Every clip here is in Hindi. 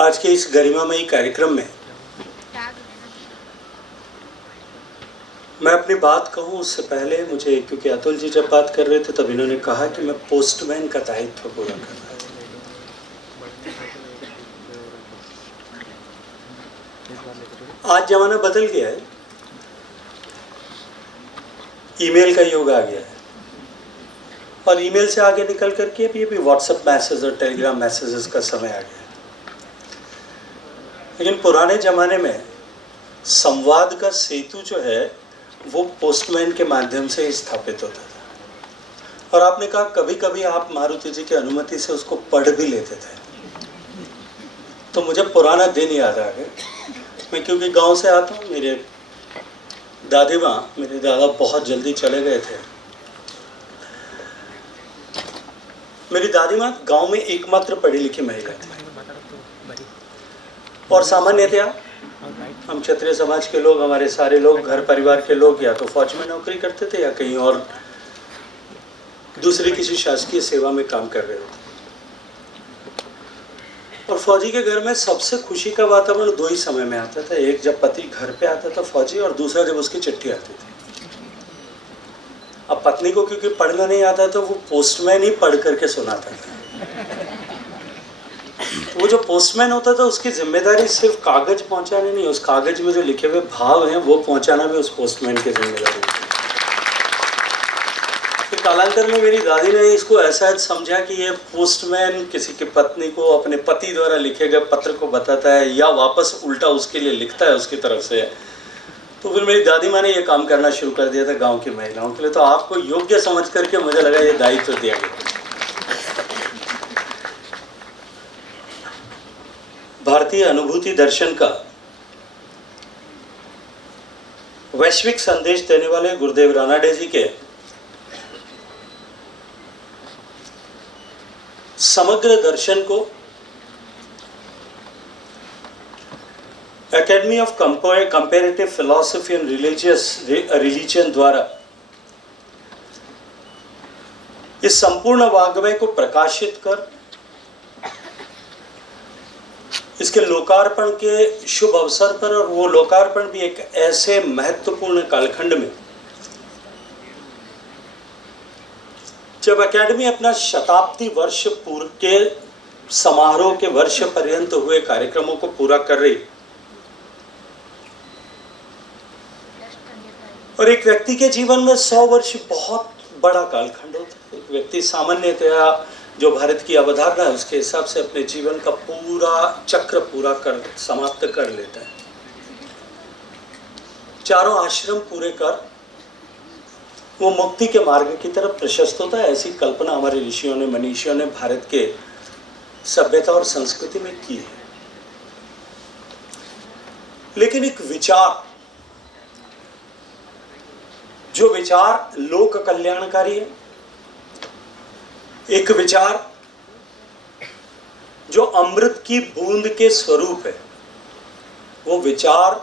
आज के इस गरिमामयी कार्यक्रम में मैं अपनी बात कहूं उससे पहले मुझे, क्योंकि अतुल जी जब बात कर रहे थे तब इन्होंने कहा कि मैं पोस्टमैन का दायित्व पूरा कर रहा हूं। आज जमाना बदल गया है, ईमेल का युग आ गया है और ईमेल से आगे निकल करके अभी व्हाट्सएप मैसेज और टेलीग्राम मैसेजेस का समय आ गया है। लेकिन पुराने ज़माने में संवाद का सेतु जो है वो पोस्टमैन के माध्यम से ही स्थापित होता था। और आपने कहा कभी कभी आप मारुति जी की अनुमति से उसको पढ़ भी लेते थे। तो मुझे पुराना दिन याद आ गया। मैं क्योंकि गांव से आता हूँ, मेरे दादा बहुत जल्दी चले गए थे। मेरी दादी माँ गांव में एकमात्र पढ़ी लिखी महिला थी और सामान्यतया हम क्षत्रिय समाज के लोग, हमारे सारे लोग, घर परिवार के लोग या तो फौज में नौकरी करते थे या कहीं और दूसरी किसी शासकीय सेवा में काम कर रहे होते। और फौजी के घर में सबसे खुशी का वातावरण दो ही समय में आता था। एक जब पति घर पे आता था फौजी, और दूसरा जब उसकी चिट्ठी आती थी। अब पत्नी को क्योंकि पढ़ना नहीं आता था, वो पोस्टमैन ही पढ़ करके सुनाता था। वो जो पोस्टमैन होता था उसकी जिम्मेदारी सिर्फ कागज पहुंचाने नहीं, उस कागज में जो लिखे हुए भाव हैं वो पहुंचाना भी उस पोस्टमैन की जिम्मेदारी थी। फिर कालांतर में मेरी दादी ने इसको ऐसा समझा कि ये पोस्टमैन किसी की पत्नी को अपने पति द्वारा लिखे गए पत्र को बताता है या वापस उल्टा उसके लिए लिखता है उसकी तरफ से। तो फिर मेरी दादी माँ ने ये काम करना शुरू कर दिया था गाँव की महिलाओं के लिए। तो आपको योग्य समझ करके मुझे लगा ये दायित्व दिया गया। भारतीय अनुभूति दर्शन का वैश्विक संदेश देने वाले गुरुदेव रानाडे जी के समग्र दर्शन को academy of comparative philosophy and religion द्वारा इस संपूर्ण वाग्मय को प्रकाशित कर इसके लोकार्पण के शुभ अवसर पर, और वो लोकार्पण भी एक ऐसे महत्वपूर्ण कालखंड में जब एकेडमी अपना शताब्दी वर्ष पूर्व के समारोह के वर्ष पर्यंत हुए कार्यक्रमों को पूरा कर रही, और एक व्यक्ति के जीवन में 100 वर्ष बहुत बड़ा कालखंड होता है। एक व्यक्ति सामान्यतया जो भारत की अवधारणा है उसके हिसाब से अपने जीवन का पूरा चक्र पूरा कर समाप्त कर लेता है। चारों आश्रम पूरे कर वो मुक्ति के मार्ग की तरफ प्रशस्त होता है। ऐसी कल्पना हमारे ऋषियों ने, मनीषियों ने भारत के सभ्यता और संस्कृति में की है। लेकिन एक विचार, जो विचार लोक कल्याणकारी है, एक विचार जो अमृत की बूंद के स्वरूप है, वो विचार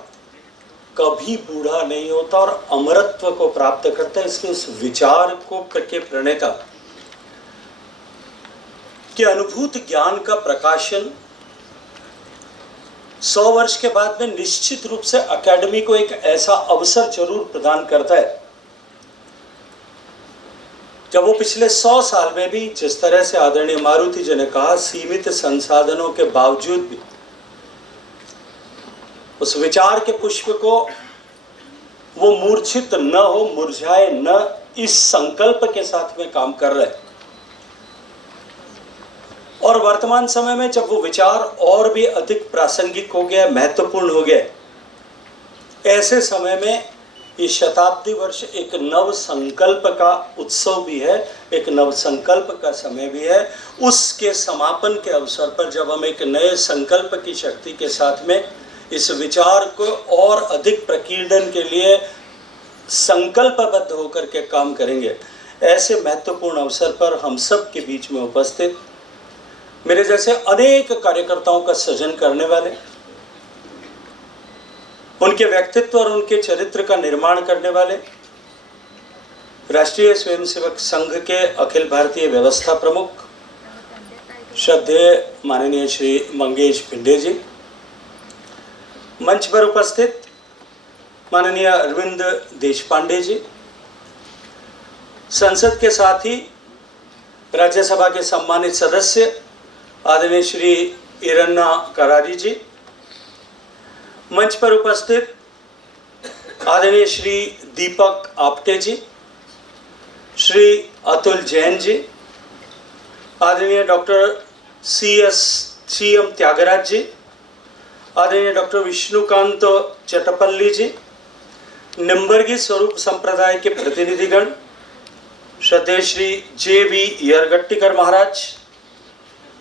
कभी बूढ़ा नहीं होता और अमरत्व को प्राप्त करता है। इसलिए उस विचार को के प्रणेता के अनुभूत ज्ञान का प्रकाशन 100 वर्ष के बाद में निश्चित रूप से एकेडमी को एक ऐसा अवसर जरूर प्रदान करता है जब वो पिछले 100 साल में भी, जिस तरह से आदरणीय मारुति जी ने कहा, सीमित संसाधनों के बावजूद भी उस विचार के पुष्प को वो मूर्छित न हो, मुरझाए न, इस संकल्प के साथ में काम कर रहे। और वर्तमान समय में जब वो विचार और भी अधिक प्रासंगिक हो गया, महत्वपूर्ण हो गया, ऐसे समय में ये शताब्दी वर्ष एक नव संकल्प का उत्सव भी है, एक नव संकल्प का समय भी है। उसके समापन के अवसर पर जब हम एक नए संकल्प की शक्ति के साथ में इस विचार को और अधिक प्रकीर्णन के लिए संकल्पबद्ध होकर के काम करेंगे, ऐसे महत्वपूर्ण अवसर पर हम सब के बीच में उपस्थित मेरे जैसे अनेक कार्यकर्ताओं का सृजन करने वाले, उनके व्यक्तित्व और उनके चरित्र का निर्माण करने वाले राष्ट्रीय स्वयंसेवक संघ के अखिल भारतीय व्यवस्था प्रमुख श्रद्धेय माननीय श्री मंगेश भिंडे जी, मंच पर उपस्थित माननीय अरविंद देशपांडे जी, संसद के साथ ही राज्यसभा के सम्मानित सदस्य आदरणीय श्री ईरन्ना करारी जी, मंच पर उपस्थित आदरणीय श्री दीपक आपटे जी, श्री अतुल जैन जी, आदरणीय डॉक्टर CM त्यागराज जी, आदरणीय डॉक्टर विष्णुकांत चटपल्ली जी, निम्बर्गी स्वरूप संप्रदाय के प्रतिनिधिगण, श्रद्धेय श्री JV यरगट्टीकर महाराज,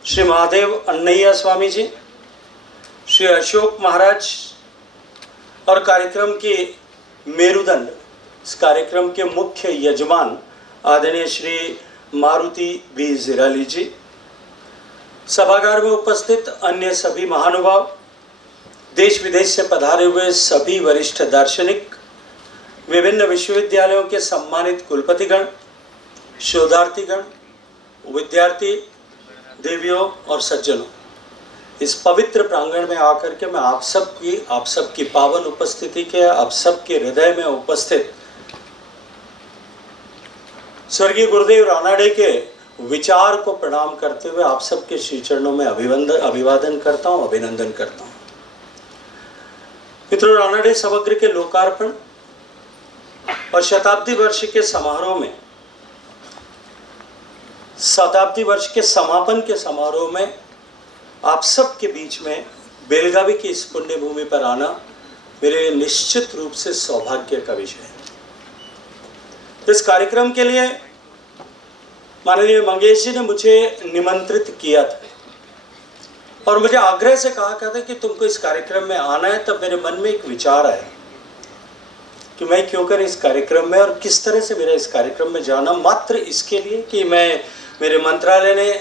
श्री महादेव अन्नैया स्वामी जी, श्री अशोक महाराज और कार्यक्रम के मेरुदंड, इस कार्यक्रम के मुख्य यजमान आदरणीय श्री मारुति B जिराली जी, सभागार में उपस्थित अन्य सभी महानुभाव, देश विदेश से पधारे हुए सभी वरिष्ठ दार्शनिक, विभिन्न विश्वविद्यालयों के सम्मानित कुलपतिगण, शोधार्थीगण, विद्यार्थी, देवियों और सज्जनों, इस पवित्र प्रांगण में आकर के मैं आप सबकी पावन उपस्थिति के, आप सबके हृदय में उपस्थित स्वर्गीय गुरुदेव रानाडे के विचार को प्रणाम करते हुए आप सबके श्री चरणों में अभिवादन करता हूं, अभिनंदन करता हूं। मित्रों, रानाडे समग्र के लोकार्पण और शताब्दी वर्ष के समारोह में, शताब्दी वर्ष के समापन के समारोह में आप सबके बीच में बेलगावी की इस पुण्य भूमि पर आना मेरे लिए निश्चित रूप से सौभाग्य का विषय है। इस कार्यक्रम के लिए माननीय मंगेश जी ने मुझे निमंत्रित किया था और मुझे आग्रह से कहा था कि तुमको इस कार्यक्रम में आना है। तब मेरे मन में एक विचार आया कि मैं क्यों कर इस कार्यक्रम में, और किस तरह से मेरा इस कार्यक्रम में जाना, मात्र इसके लिए कि मेरे मंत्रालय ने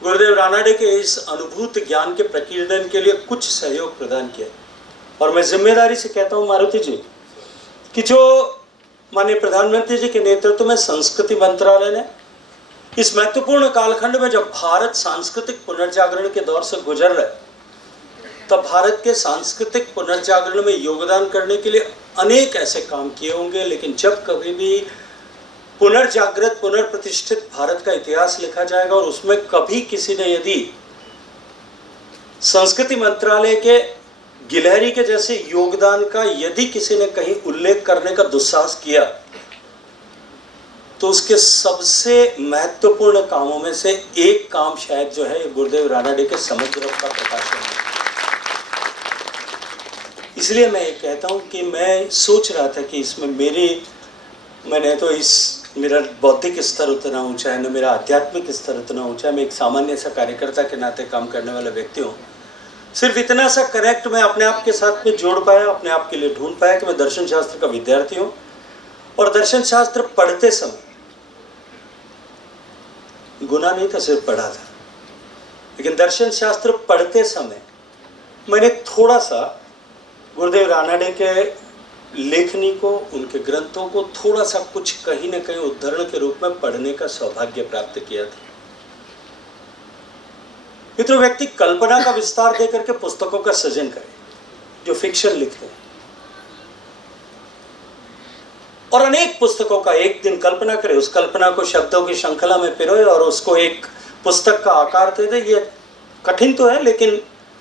गुरुदेव रानाडे के इस अनुभूत ज्ञान के प्रकीर्तन के लिए कुछ सहयोग प्रदान किया। और मैं जिम्मेदारी से कहता हूँ मारुति जी कि जो माननीय प्रधानमंत्री जी के नेतृत्व में संस्कृति मंत्रालय ने इस महत्वपूर्ण कालखंड में जब भारत सांस्कृतिक पुनर्जागरण के दौर से गुजर रहा है, तब भारत के सांस्कृतिक पुनर्जागरण में योगदान करने के लिए अनेक ऐसे काम किए होंगे, लेकिन जब कभी भी पुनर्जागृत पुनर्प्रतिष्ठित भारत का इतिहास लिखा जाएगा और उसमें कभी किसी ने यदि संस्कृति मंत्रालय के गिलहरी के जैसे योगदान का यदि किसी ने कहीं उल्लेख करने का दुस्साहस किया, तो उसके सबसे महत्वपूर्ण कामों में से एक काम शायद जो है गुरुदेव रानाडे के समुद्र का प्रकाशन है। इसलिए मैं ये कहता हूँ कि मैं सोच रहा था कि इसमें मैंने तो मेरा बौद्धिक स्तर उतना ऊंचा है, न मेरा आध्यात्मिक स्तर उतना ऊंचा है। मैं एक सामान्य सा कार्यकर्ता के नाते काम करने वाला व्यक्ति हूँ। सिर्फ इतना सा कनेक्ट मैं अपने आप के साथ में जोड़ पाया, अपने आप के लिए ढूंढ पाया कि मैं दर्शन शास्त्र का विद्यार्थी हूँ और दर्शन शास्त्र पढ़ते समय गुना नहीं था, सिर्फ पढ़ा था, लेकिन दर्शन शास्त्र पढ़ते समय मैंने थोड़ा सा गुरुदेव रानाडे के लेखनी को, उनके ग्रंथों को थोड़ा सा कुछ कहीं न कहीं उद्धरण के रूप में पढ़ने का सौभाग्य प्राप्त किया था। मित्रों, व्यक्ति कल्पना का विस्तार देकर के पुस्तकों का सृजन करे, जो फिक्शन लिखते हैं, और अनेक पुस्तकों का एक दिन कल्पना करे, उस कल्पना को शब्दों की श्रृंखला में पिरोए और उसको एक पुस्तक का आकार दे दे। ये कठिन तो है, लेकिन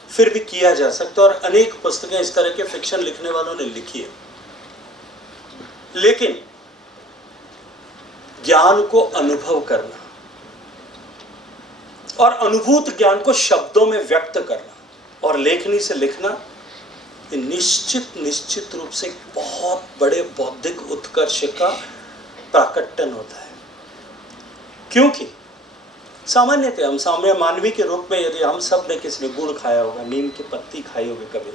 फिर भी किया जा सकता है और अनेक पुस्तकें इस तरह के फिक्शन लिखने वालों ने लिखी है। लेकिन ज्ञान को अनुभव करना और अनुभूत ज्ञान को शब्दों में व्यक्त करना और लेखनी से लिखना, ये निश्चित रूप से बहुत बड़े बौद्धिक उत्कर्ष का प्राकट्यन होता है। क्योंकि सामान्यतः हम सामान्य मानवी के रूप में, यदि हम सब ने किसी ने गुड़ खाया होगा, नीम की पत्ती खाई होगी कभी,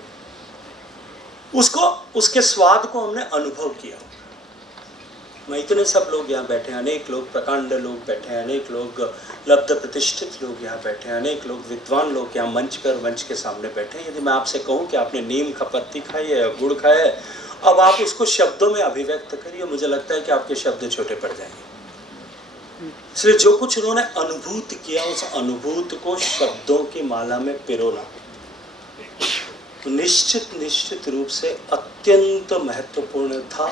उसके स्वाद को हमने अनुभव किया होगा। मैं इतने सब लोग यहाँ बैठे हैं, अनेक लोग प्रकांड लोग बैठे हैं, अनेक लोग लब्ध प्रतिष्ठित लोग यहाँ बैठे हैं, अनेक लोग विद्वान लोग यहाँ मंच पर मंच के सामने बैठे हैं। यदि मैं आपसे कहूँ कि आपने नीम का पत्ती खाई है या गुड़ खाया है, अब आप उसको शब्दों में अभिव्यक्त करिए, मुझे लगता है कि आपके शब्द छोटे पड़ जाएंगे। इसलिए जो कुछ उन्होंने अनुभूत किया, उस अनुभूत को शब्दों की माला में पिरोना तो निश्चित रूप से अत्यंत महत्वपूर्ण था,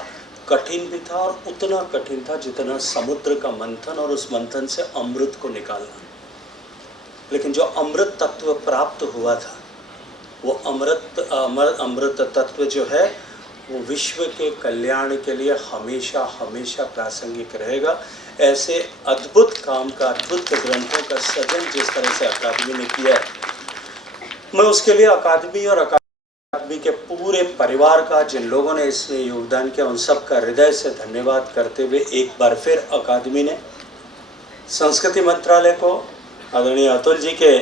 कठिन भी था, और उतना कठिन था जितना समुद्र का मंथन और उस मंथन से अमृत को निकालना। लेकिन जो अमृत तत्व प्राप्त हुआ था, वो अमृत तत्व जो है वो विश्व के कल्याण के लिए हमेशा हमेशा प्रासंगिक रहेगा। ऐसे अद्भुत काम का, अद्भुत ग्रंथों का सृजन जिस तरह से अकादमी ने किया है, मैं उसके लिए अकादमी और अकादमी के पूरे परिवार का, जिन लोगों ने इसमें योगदान किया, उन सब का हृदय से धन्यवाद करते हुए एक बार फिर अकादमी ने संस्कृति मंत्रालय को आदरणीय अतुल जी के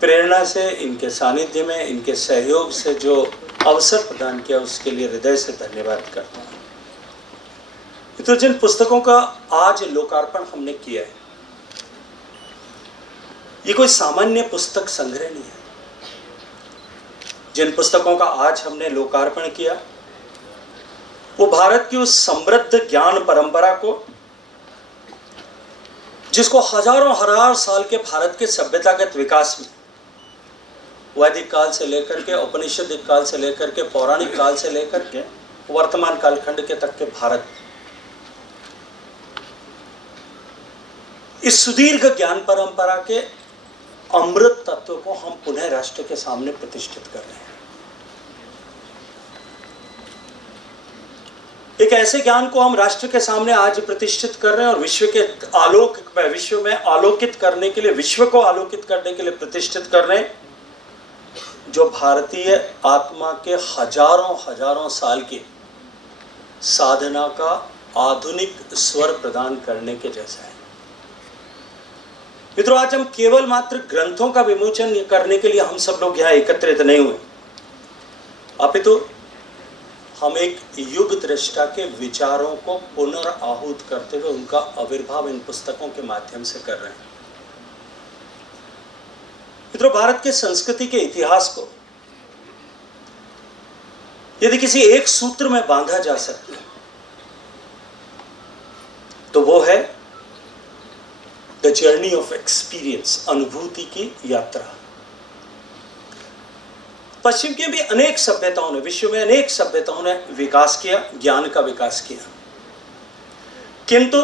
प्रेरणा से, इनके सानिध्य में, इनके सहयोग से जो अवसर प्रदान किया, उसके लिए हृदय से धन्यवाद करता हूँ। तो जिन पुस्तकों का आज लोकार्पण हमने किया है, ये कोई सामान्य पुस्तक संग्रह नहीं है। जिन पुस्तकों का आज हमने लोकार्पण किया, वो भारत की उस समृद्ध ज्ञान परंपरा को, जिसको हजारों हजार साल के भारत के सभ्यतागत विकास में, वैदिक काल से लेकर के, औपनिषदिक काल से लेकर के, पौराणिक काल से लेकर के वर्तमान कालखंड के तक के भारत, इस सुदीर्घ ज्ञान परंपरा के अमृत तत्व को हम पुनः राष्ट्र के सामने प्रतिष्ठित कर रहे हैं। एक ऐसे ज्ञान को हम राष्ट्र के सामने आज प्रतिष्ठित कर रहे हैं और विश्व में आलोकित करने के लिए, विश्व को आलोकित करने के लिए प्रतिष्ठित कर रहे हैं, जो भारतीय आत्मा के हजारों साल की साधना का आधुनिक स्वर प्रदान करने के जैसा है। मित्रों, आज हम केवल मात्र ग्रंथों का विमोचन करने के लिए हम सब लोग यहाँ एकत्रित नहीं हुए, अपितु हम एक युग दृष्टा के विचारों को पुनर्आहुत करते हुए उनका आविर्भाव इन पुस्तकों के माध्यम से कर रहे हैं। मित्रों, भारत के संस्कृति के इतिहास को यदि किसी एक सूत्र में बांधा जा सकता है, तो वो है द जर्नी ऑफ एक्सपीरियंस, अनुभूति की यात्रा। पश्चिम के भी अनेक सभ्यताओं ने, विश्व में अनेक सभ्यताओं ने विकास किया, ज्ञान का विकास किया, किंतु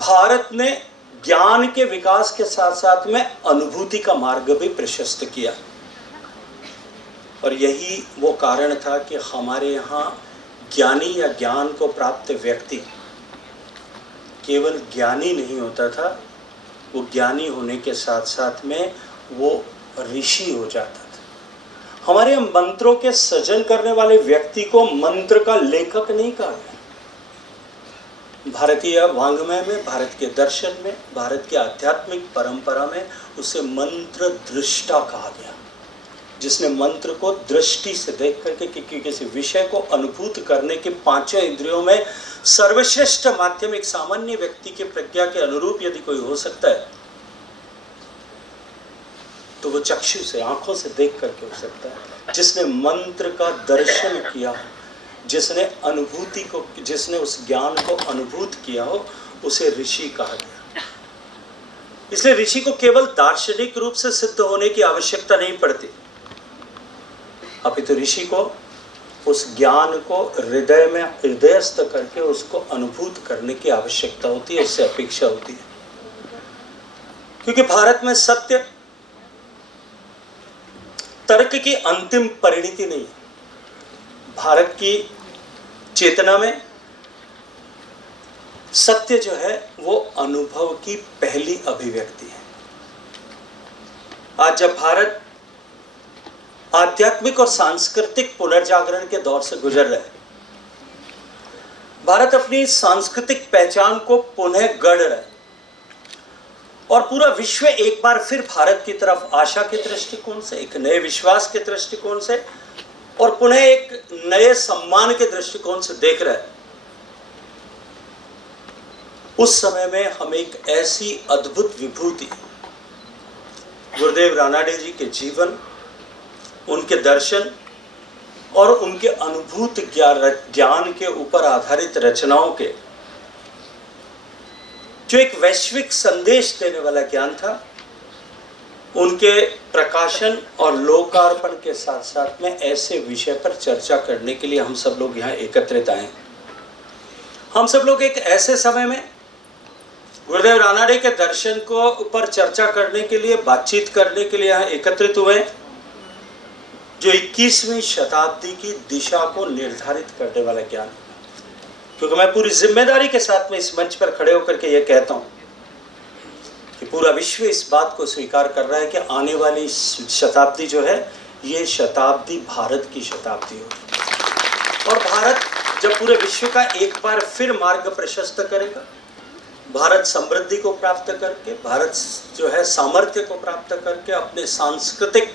भारत ने ज्ञान के विकास के साथ साथ में अनुभूति का मार्ग भी प्रशस्त किया। और यही वो कारण था कि हमारे यहाँ ज्ञानी या ज्ञान को प्राप्त व्यक्ति केवल ज्ञानी नहीं होता था, वो ज्ञानी होने के साथ साथ में वो ऋषि हो जाता था। हमारे मंत्रों के सृजन करने वाले व्यक्ति को मंत्र का लेखक नहीं कहा गया। भारतीय वाङ्मय में, भारत के दर्शन में, भारत की आध्यात्मिक परंपरा में उसे मंत्र दृष्टा कहा गया, जिसने मंत्र को दृष्टि से देख करके किसी विषय को अनुभूत करने के पांचों इंद्रियों में सर्वश्रेष्ठ माध्यम एक सामान्य व्यक्ति की प्रज्ञा के अनुरूप यदि कोई हो सकता है, तो वो चक्षु से, आंखों से देख करके हो सकता है। जिसने मंत्र का दर्शन किया हो, जिसने अनुभूति को, जिसने उस ज्ञान को अनुभूत किया हो, उसे ऋषि कहा गया। इसलिए ऋषि को केवल दार्शनिक रूप से सिद्ध होने की आवश्यकता नहीं पड़ती, अपितु ऋषि को उस ज्ञान को हृदय में हृदयस्थ करके उसको अनुभूत करने की आवश्यकता होती है, उससे अपेक्षा होती है। क्योंकि भारत में सत्य तर्क की अंतिम परिणति नहीं है। भारत की चेतना में सत्य जो है वो अनुभव की पहली अभिव्यक्ति है। आज जब भारत आध्यात्मिक और सांस्कृतिक पुनर्जागरण के दौर से गुजर रहा है, भारत अपनी सांस्कृतिक पहचान को पुनः गढ़ रहा है और पूरा विश्व एक बार फिर भारत की तरफ आशा के दृष्टिकोण से, एक नए विश्वास के दृष्टिकोण से और पुनः एक नए सम्मान के दृष्टिकोण से देख रहा है। उस समय में हम एक ऐसी अद्भुत विभूति, गुरुदेव रानाडे जी के जीवन, उनके दर्शन और उनके अनुभूत ज्ञान के ऊपर आधारित रचनाओं के जो एक वैश्विक संदेश देने वाला ज्ञान था, उनके प्रकाशन और लोकार्पण के साथ साथ में ऐसे विषय पर चर्चा करने के लिए हम सब लोग यहाँ एकत्रित आए। हम सब लोग एक ऐसे समय में गुरुदेव रानाडे के दर्शन को ऊपर चर्चा करने के लिए, बातचीत करने के लिए यहाँ एकत्रित हुए, जो 21वीं शताब्दी की दिशा को निर्धारित करने वाला ज्ञान। क्योंकि मैं पूरी जिम्मेदारी के साथ में इस मंच पर खड़े होकर के ये कहता हूँ कि पूरा विश्व इस बात को स्वीकार कर रहा है कि आने वाली शताब्दी जो है, ये शताब्दी भारत की शताब्दी होगी। और भारत जब पूरे विश्व का एक बार फिर मार्ग प्रशस्त करेगा, भारत समृद्धि को प्राप्त करके, भारत जो है सामर्थ्य को प्राप्त करके, अपने सांस्कृतिक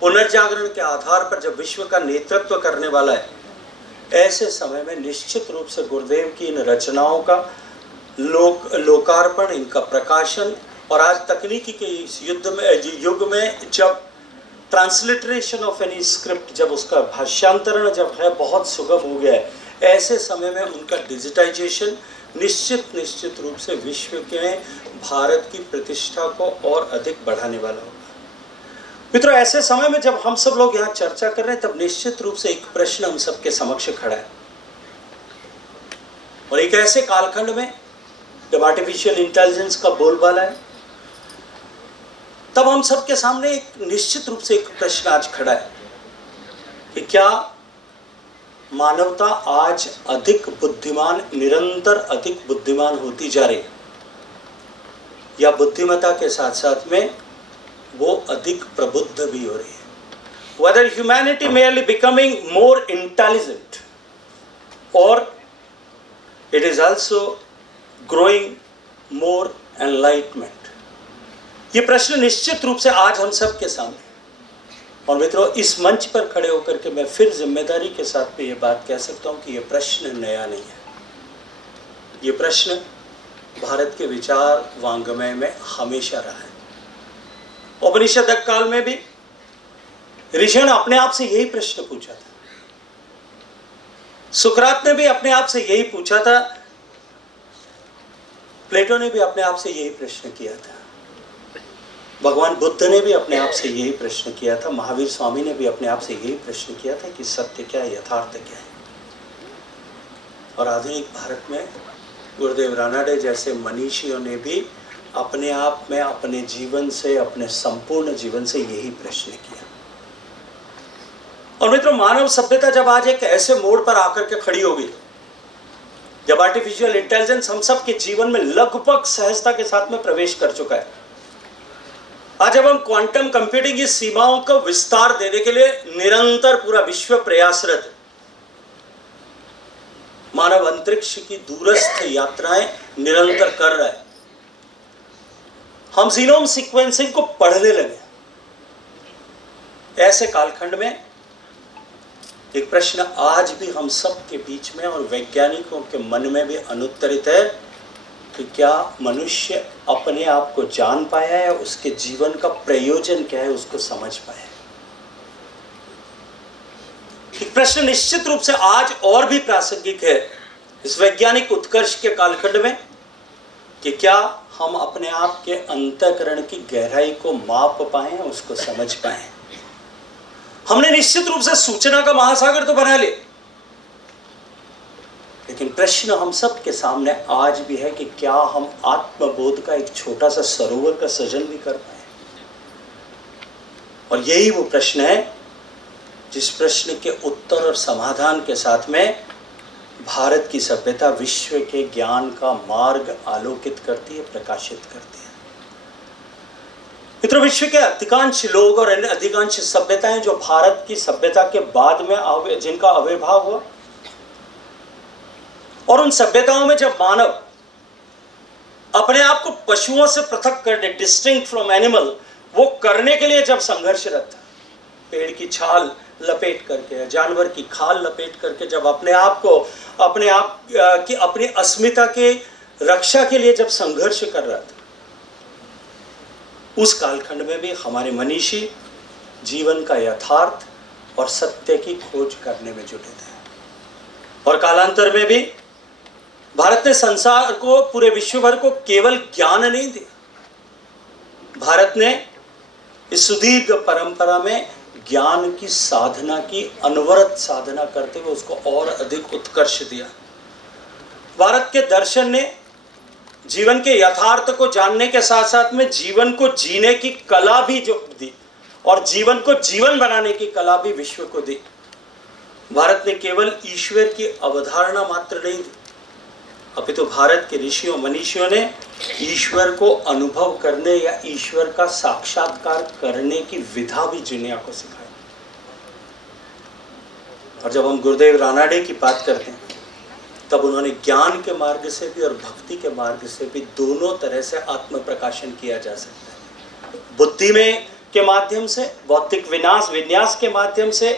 पुनर्जागरण के आधार पर जब विश्व का नेतृत्व करने वाला है, ऐसे समय में निश्चित रूप से गुरुदेव की इन रचनाओं का लोकार्पण, इनका प्रकाशन, और आज तकनीकी के इस युग में जब ट्रांसलिटरेशन ऑफ एनी स्क्रिप्ट, जब उसका भाषांतरण जब है बहुत सुगम हो गया है, ऐसे समय में उनका डिजिटाइजेशन निश्चित रूप से विश्व के भारत की प्रतिष्ठा को और अधिक बढ़ाने वाला होगा। मित्रों, ऐसे समय में जब हम सब लोग यहाँ चर्चा कर रहे हैं, तब निश्चित रूप से एक प्रश्न हम सबके समक्ष खड़ा है। और एक ऐसे कालखंड में जब आर्टिफिशियल इंटेलिजेंस का बोलबाला है, तब हम सबके सामने एक निश्चित रूप से एक प्रश्न आज खड़ा है कि क्या मानवता आज अधिक बुद्धिमान, निरंतर अधिक बुद्धिमान होती जा रही है, या बुद्धिमत्ता के साथ साथ में वो अधिक प्रबुद्ध भी हो रही है? Whether humanity merely becoming more intelligent or it is also growing more enlightenment. ये प्रश्न निश्चित रूप से आज हम सब के सामने। और मित्रों, इस मंच पर खड़े होकर के मैं फिर जिम्मेदारी के साथ में ये बात कह सकता हूँ कि ये प्रश्न नया नहीं है। ये प्रश्न भारत के विचार वांग्मय में हमेशा रहा है। उपनिषद काल में भी ऋषियों ने अपने आप से यही प्रश्न पूछा था। सुकरात ने भी अपने आप से यही पूछा था। प्लेटो ने भी अपने आप से यही प्रश्न किया था। भगवान बुद्ध ने भी अपने आप से यही प्रश्न किया था। महावीर स्वामी ने भी अपने आप से यही प्रश्न किया था कि सत्य क्या है, यथार्थ क्या है। और आधुनिक भारत में गुरुदेव रानाडे जैसे मनीषियों ने भी अपने आप में, अपने जीवन से, अपने संपूर्ण जीवन से यही प्रश्न किया। और मित्रों, मानव सभ्यता जब आज एक ऐसे मोड़ पर आकर के खड़ी होगी, जब आर्टिफिशियल इंटेलिजेंस हम सब के जीवन में लगभग सहजता के साथ में प्रवेश कर चुका है, आज जब हम क्वांटम कंप्यूटिंग की सीमाओं को विस्तार देने के लिए निरंतर पूरा विश्व प्रयासरत, मानव अंतरिक्ष की दूरस्थ यात्राएं निरंतर कर रहा है, हम जीनोम सीक्वेंसिंग को पढ़ने लगे, ऐसे कालखंड में एक प्रश्न आज भी हम सब के बीच में और वैज्ञानिकों के मन में भी अनुत्तरित है कि क्या मनुष्य अपने आप को जान पाया है, उसके जीवन का प्रयोजन क्या है, उसको समझ पाया है। एक प्रश्न निश्चित रूप से आज और भी प्रासंगिक है इस वैज्ञानिक उत्कर्ष के कालखंड में कि क्या हम अपने आप के अंतःकरण की गहराई को माप पाएं, उसको समझ पाएं। हमने निश्चित रूप से सूचना का महासागर तो बना लिया, लेकिन प्रश्न हम सब के सामने आज भी है कि क्या हम आत्मबोध का एक छोटा सा सरोवर का सृजन भी कर पाए। और यही वो प्रश्न है जिस प्रश्न के उत्तर और समाधान के साथ में भारत की सभ्यता विश्व के ज्ञान का मार्ग आलोकित करती है, प्रकाशित करती है। मित्रों, विश्व के अधिकांश लोग और अधिकांश सभ्यताएं जो भारत की सभ्यता के बाद में जिनका आविर्भाव हुआ, और उन सभ्यताओं में जब मानव अपने आप को पशुओं से पृथक करने, डिस्टिंक्ट फ्रॉम एनिमल, वो करने के लिए जब संघर्षरत था, पेड़ की छाल लपेट करके, जानवर की खाल लपेट करके जब अपने आप को, अपने आप की अपनी अस्मिता के रक्षा के लिए जब संघर्ष कर रहा था, उस कालखंड में भी हमारे मनीषी जीवन का यथार्थ और सत्य की खोज करने में जुटे थे। और कालांतर में भी भारत ने संसार को, पूरे विश्व भर को केवल ज्ञान नहीं दिया, भारत ने इस सुदीर्घ परंपरा में ज्ञान की साधना की, अनवरत साधना करते हुए उसको और अधिक उत्कर्ष दिया। भारत के दर्शन ने जीवन के यथार्थ को जानने के साथ साथ में जीवन को जीने की कला भी जो दी, और जीवन को जीवन बनाने की कला भी विश्व को दी। भारत ने केवल ईश्वर की अवधारणा मात्र नहीं दी, अपितु भारत के ऋषियों मनीषियों ने ईश्वर को अनुभव करने या ईश्वर का साक्षात्कार करने की विधा भी दुनिया को सिखाई। और जब हम गुरुदेव रानाडे की बात करते हैं तब उन्होंने ज्ञान के मार्ग से भी और भक्ति के मार्ग से भी दोनों तरह से आत्म प्रकाशन किया जा सकता है। बुद्धि में के माध्यम से, बौद्धिक विन्यास के माध्यम से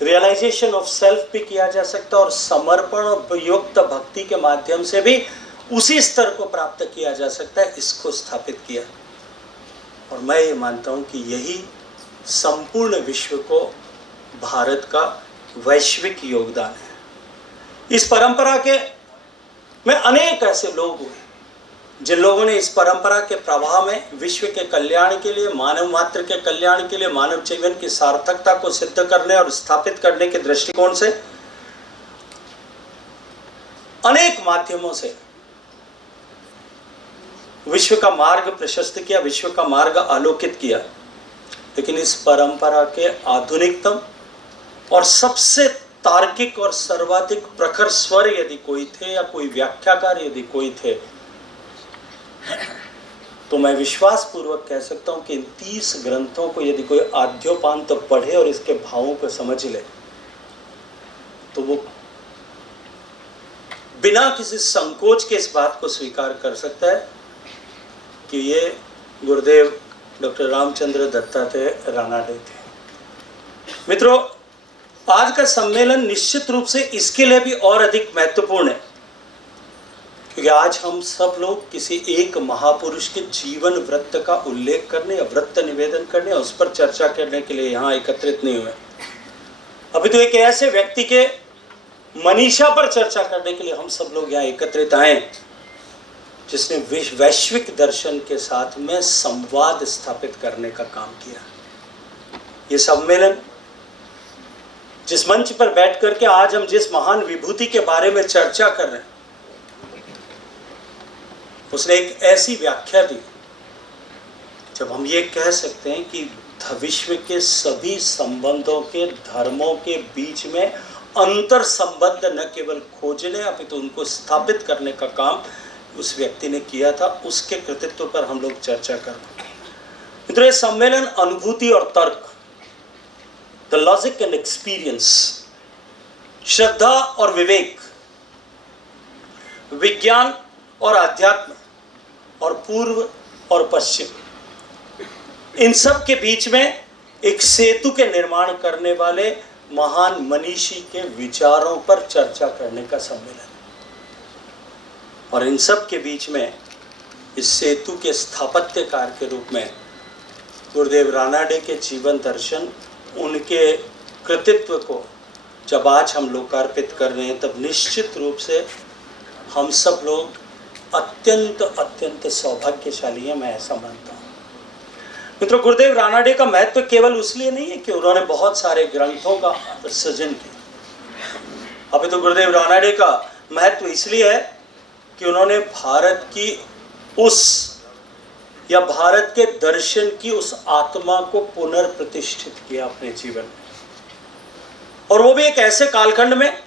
रियलाइजेशन ऑफ सेल्फ भी किया जा सकता है, और समर्पण और युक्त भक्ति के माध्यम से भी उसी स्तर को प्राप्त किया जा सकता है। इसको स्थापित किया, और मैं ये मानता हूँ कि यही संपूर्ण विश्व को भारत का वैश्विक योगदान है। इस परंपरा के में अनेक ऐसे लोग हुए जिन लोगों ने इस परंपरा के प्रवाह में विश्व के कल्याण के लिए, मानव मात्र के कल्याण के लिए, मानव जीवन की सार्थकता को सिद्ध करने और स्थापित करने के दृष्टिकोण से अनेक माध्यमों से विश्व का मार्ग प्रशस्त किया, विश्व का मार्ग आलोकित किया। लेकिन इस परंपरा के आधुनिकतम और सबसे तार्किक और सर्वाधिक प्रखर स्वर यदि कोई थे या कोई व्याख्याकार यदि कोई थे, तो मैं विश्वास पूर्वक कह सकता हूं कि इन 30 ग्रंथों को यदि कोई आद्योपांत पढ़े और इसके भावों को समझ ले तो वो बिना किसी संकोच के इस बात को स्वीकार कर सकता है कि ये गुरुदेव डॉक्टर रामचंद्र दत्तात्रेय रानाडे थे। मित्रों, आज का सम्मेलन निश्चित रूप से इसके लिए भी और अधिक महत्वपूर्ण है, क्योंकि आज हम सब लोग किसी एक महापुरुष के जीवन वृत्त का उल्लेख करने या वृत्त निवेदन करने, उस पर चर्चा करने के लिए यहाँ एकत्रित नहीं हुए। अभी तो एक ऐसे व्यक्ति के मनीषा पर चर्चा करने के लिए हम सब लोग यहाँ एकत्रित आए जिसने वैश्विक दर्शन के साथ में संवाद स्थापित करने का काम किया। ये सम्मेलन, जिस मंच पर बैठ करके आज हम जिस महान विभूति के बारे में चर्चा कर रहे हैं, उसने एक ऐसी व्याख्या दी जब हम ये कह सकते हैं कि विश्व के सभी संबंधों के, धर्मों के बीच में अंतर संबंध न केवल खोजने अपितु उनको स्थापित करने का काम उस व्यक्ति ने किया था। उसके कृतित्व पर हम लोग चर्चा कर रहे हैं। मित्रों, ये सम्मेलन अनुभूति और तर्क, द लॉजिक एंड एक्सपीरियंस, श्रद्धा और विवेक, विज्ञान और अध्यात्म, और पूर्व और पश्चिम, इन सब के बीच में एक सेतु के निर्माण करने वाले महान मनीषी के विचारों पर चर्चा करने का सम्मेलन। और इन सब के बीच में इस सेतु के स्थापत्यकार के रूप में गुरुदेव रानाडे के जीवन दर्शन, उनके कृतित्व को जब आज हम लोकार्पित कर रहे हैं, तब निश्चित रूप से हम सब लोग अत्यंत सौभाग्यशाली हैं। मैं ऐसा मानता हूँ। मित्रों, गुरुदेव रानाडे का महत्व केवल इसलिए नहीं है कि उन्होंने बहुत सारे ग्रंथों का सृजन किया। अभी तो गुरुदेव रानाडे का महत्व इसलिए है कि उन्होंने भारत की भारत के दर्शन की उस आत्मा को पुनर्प्रतिष्ठित किया अपने जीवन में, और वो भी एक ऐसे कालखंड में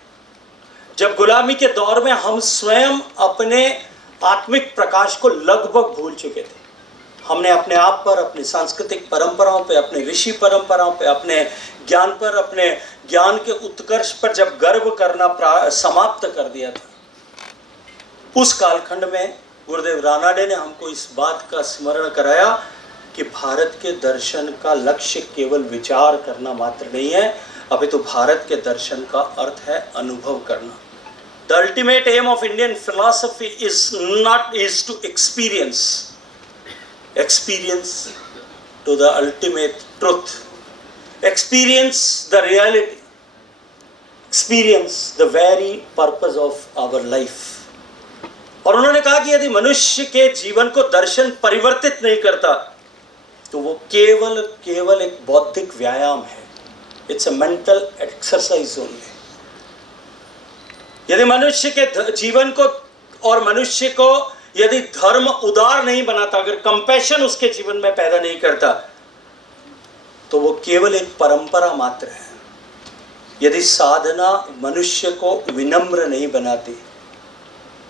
जब गुलामी के दौर में हम स्वयं अपने आत्मिक प्रकाश को लगभग भूल चुके थे। हमने अपने आप पर, अपनी सांस्कृतिक परंपराओं पे, अपने ऋषि परंपराओं पे, अपने ज्ञान पर, अपने ज्ञान के उत्कर्ष पर जब गर्व करना समाप्त कर दिया था, उस कालखंड में गुरुदेव रानाडे ने हमको इस बात का स्मरण कराया कि भारत के दर्शन का लक्ष्य केवल विचार करना मात्र नहीं है, अभी तो भारत के दर्शन का अर्थ है अनुभव करना। The ultimate aim of Indian philosophy is to experience to the ultimate truth, experience the reality, experience the very purpose of our life. और उन्होंने कहा कि यदि मनुष्य के जीवन को दर्शन परिवर्तित नहीं करता तो वो केवल एक बौद्धिक व्यायाम है। It's a mental exercise only. यदि मनुष्य के जीवन को और मनुष्य को यदि धर्म उदार नहीं बनाता, अगर कंपैशन उसके जीवन में पैदा नहीं करता, तो वो केवल एक परंपरा मात्र है। यदि साधना मनुष्य को विनम्र नहीं बनाती,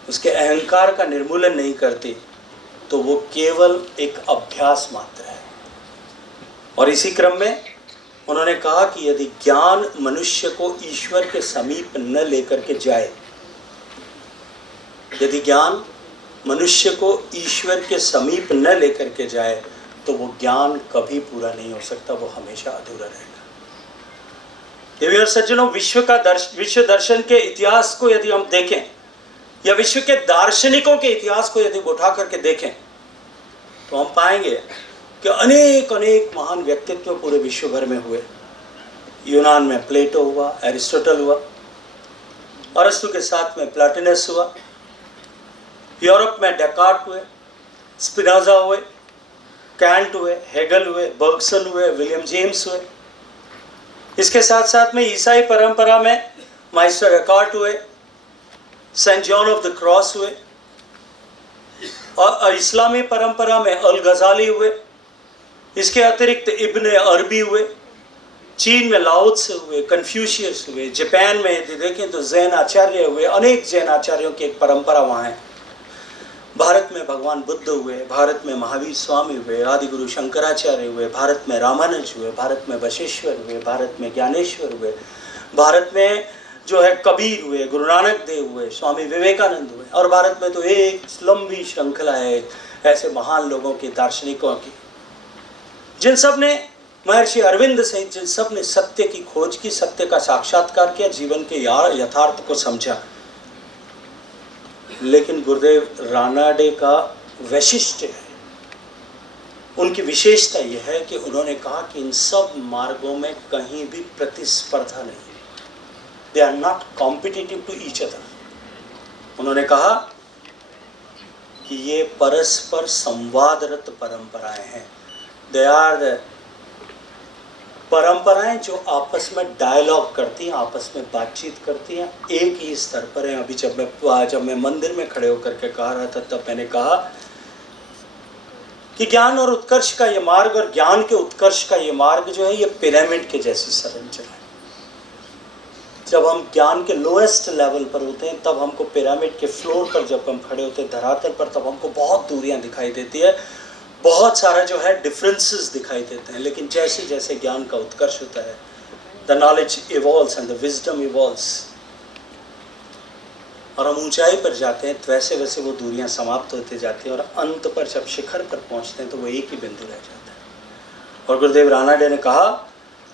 उसके अहंकार का निर्मूलन नहीं करती, तो वो केवल एक अभ्यास मात्र है। और इसी क्रम में उन्होंने कहा कि यदि ज्ञान मनुष्य को ईश्वर के समीप न लेकर के जाए, यदि ज्ञान मनुष्य को ईश्वर के समीप न लेकर के जाए, तो वो ज्ञान कभी पूरा नहीं हो सकता, वो हमेशा अधूरा रहेगा। देवी और सज्जनों, विश्व दर्शन के इतिहास को यदि हम देखें या विश्व के दार्शनिकों के इतिहास को यदि उठा करके देखें, तो हम पाएंगे कि अनेक महान व्यक्तित्व पूरे विश्व भर में हुए। यूनान में प्लेटो हुआ, एरिस्टोटल हुआ, अरस्तु के साथ में प्लाटिनस हुआ, यूरोप में डेकार्ट हुए, स्पिनोजा हुए, कैंट हुए, हेगल हुए, बर्गसन हुए, विलियम जेम्स हुए। इसके साथ साथ में ईसाई परंपरा में माइस्टर एकार्ट हुए, Saint John of the Cross हुए, और इस्लामी परंपरा में अल गजाली हुए। इसके अतिरिक्त इब्न अरबी हुए, चीन में लाओ त्से हुए, कन्फ्यूशियस हुए, जापान में यदि देखें तो जैन आचार्य हुए, अनेक जैन आचार्यों की एक परंपरा वहाँ है। भारत में भगवान बुद्ध हुए, भारत में महावीर स्वामी हुए, आदि गुरु शंकराचार्य हुए, भारत में रामानुज हुए, भारत में बशेश्वर हुए, भारत में ज्ञानेश्वर हुए, भारत में जो है कबीर हुए, गुरु नानक देव हुए, स्वामी विवेकानंद हुए, और भारत में तो एक लंबी श्रृंखला है ऐसे महान लोगों की, दार्शनिकों की, जिन सब ने, महर्षि अरविंद सहित जिन सब ने सत्य की खोज की, सत्य का साक्षात्कार किया, जीवन के यथार्थ को समझा। लेकिन गुरुदेव रानाडे का वैशिष्ट्य है, उनकी विशेषता यह है कि उन्होंने कहा कि इन सब मार्गों में कहीं भी प्रतिस्पर्धा नहीं है। They are not competitive to each other. उन्होंने कहा कि ये परस्पर संवादरत परंपराएं हैं। दे आर परंपराएं जो आपस में डायलॉग करती हैं, आपस में बातचीत करती हैं, एक ही स्तर पर हैं। अभी जब मैं मंदिर में खड़े होकर के कहा रहा था, तब मैंने कहा कि ज्ञान और उत्कर्ष का ये मार्ग और ज्ञान के उत्कर्ष का ये मार्ग जो है, ये पिरामिड के जैसी संरचना है। जब हम ज्ञान के लोएस्ट लेवल पर होते हैं, तब हमको पिरामिड के फ्लोर पर जब हम खड़े होते हैं, धरातल पर, तब हमको बहुत दूरियां दिखाई देती है, बहुत सारा जो है डिफरेंसेस दिखाई देते हैं। लेकिन जैसे जैसे ज्ञान का उत्कर्ष होता है, the knowledge evolves and the wisdom evolves, और हम ऊंचाई पर जाते हैं, तो वैसे वैसे वो दूरियां समाप्त होती जाती हैं, और अंत पर जब शिखर पर पहुंचते हैं तो वो एक ही बिंदु रह जाता है। और गुरुदेव रानाडे ने कहा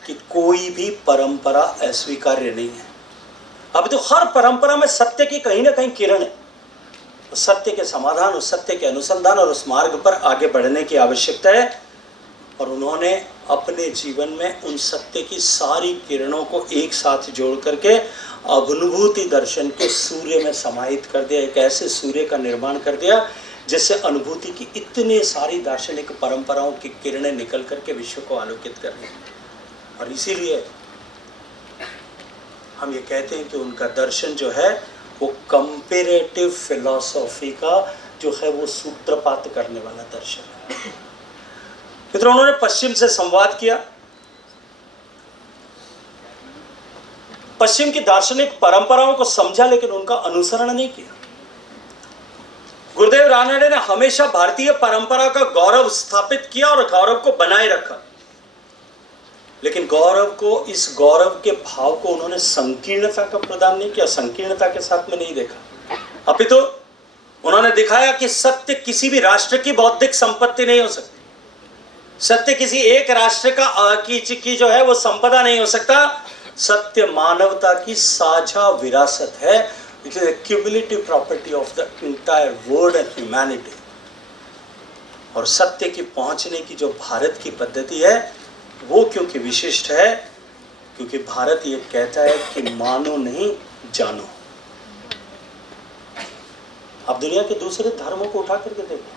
कि कोई भी परंपरा अस्वीकार्य नहीं है। अभी तो हर परंपरा में सत्य की कहीं ना कहीं किरण है। उस सत्य के समाधान, उस सत्य के अनुसंधान और उस मार्ग पर आगे बढ़ने की आवश्यकता है। और उन्होंने अपने जीवन में उन सत्य की सारी किरणों को एक साथ जोड़ करके अनुभूति दर्शन के सूर्य में समाहित कर दिया। एक ऐसे सूर्य का निर्माण कर दिया जिससे अनुभूति की इतनी सारी दार्शनिक परंपराओं की किरणें निकल करके विश्व को आलोकित कर रही। और इसीलिए हम ये कहते हैं कि उनका दर्शन जो है वो कंपेरेटिव फिलॉसफी का जो है वो सूत्रपात करने वाला दर्शन है। मित्रों, उन्होंने पश्चिम से संवाद किया, पश्चिम की दार्शनिक परंपराओं को समझा, लेकिन उनका अनुसरण नहीं किया। गुरुदेव रानाडे ने हमेशा भारतीय परंपरा का गौरव स्थापित किया और गौरव को बनाए रखा, लेकिन इस गौरव के भाव को उन्होंने संकीर्णता का प्रदान नहीं किया, संकीर्णता के साथ में नहीं देखा। अपितु उन्होंने दिखाया कि सत्य किसी भी राष्ट्र की बौद्धिक संपत्ति नहीं हो सकती, सत्य किसी एक राष्ट्र की जो है वो संपदा नहीं हो सकता। सत्य मानवता की साझा विरासत है, it is a cumulative property of the entire world and humanity. और सत्य की पहुंचने की जो भारत की पद्धति है वो क्योंकि विशिष्ट है, क्योंकि भारत ये कहता है कि मानो नहीं जानो। आप दुनिया के दूसरे धर्मों को उठा करके देखो,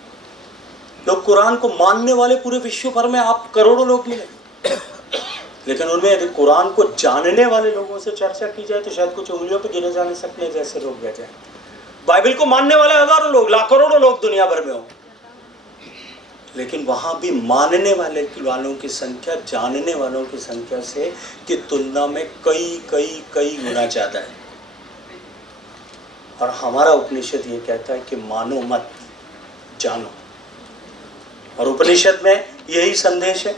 लोग कुरान को मानने वाले पूरे विश्व भर में आप करोड़ों लोग मिले, लेकिन उनमें यदि कुरान को जानने वाले लोगों से चर्चा की जाए तो शायद कुछ उंगलियों पे गिने जाने सकने जैसे लोग रह जाए। बाइबल को मानने वाले हजारों लोग, लाख करोड़ों लोग दुनिया भर में हो, लेकिन वहां भी मानने वालों की संख्या जानने वालों की संख्या से की तुलना में कई कई कई गुना ज्यादा है। और हमारा उपनिषद ये कहता है कि मानो मत, जानो। और उपनिषद में यही संदेश है।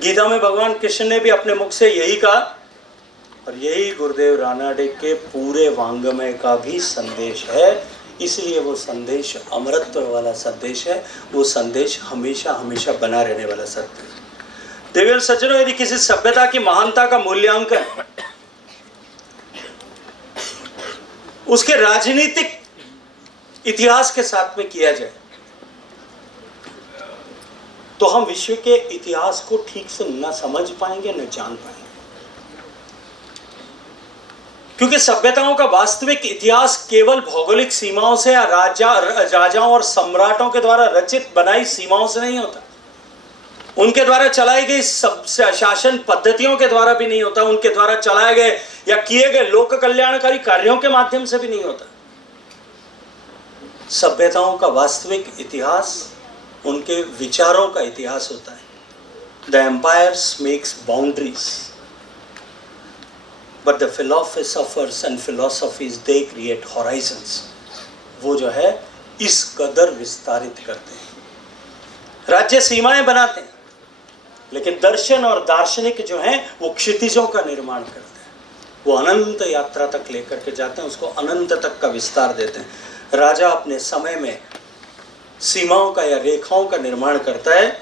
गीता में भगवान कृष्ण ने भी अपने मुख से यही कहा, और यही गुरुदेव रानाडे के पूरे वांग्मय का भी संदेश है। इसलिए वो संदेश अमरत्व वाला संदेश है, वो संदेश हमेशा हमेशा बना रहने वाला संदेश। देवेल सज्जनों, यदि किसी सभ्यता की महानता का मूल्यांकन उसके राजनीतिक इतिहास के साथ में किया जाए तो हम विश्व के इतिहास को ठीक से न समझ पाएंगे, न जान पाएंगे। क्योंकि सभ्यताओं का वास्तविक इतिहास केवल भौगोलिक सीमाओं से या राजाओं और सम्राटों के द्वारा रचित बनाई सीमाओं से नहीं होता, उनके द्वारा चलाई गई सब शासन पद्धतियों के द्वारा भी नहीं होता, उनके द्वारा चलाए गए या किए गए लोक कल्याणकारी कार्यों के माध्यम से भी नहीं होता। सभ्यताओं का वास्तविक इतिहास उनके विचारों का इतिहास होता है। The empires makes boundaries but the philosophers and philosophies they create horizons. वो जो है इस कदर विस्तारित करते हैं, राज्य सीमाएं बनाते हैं, लेकिन दर्शन और दार्शनिक जो हैं वो क्षितिजों का निर्माण करते हैं। वो अनंत यात्रा तक लेकर के जाते हैं, उसको अनंत तक का विस्तार देते हैं। राजा अपने समय में सीमाओं का या रेखाओं का निर्माण करता है,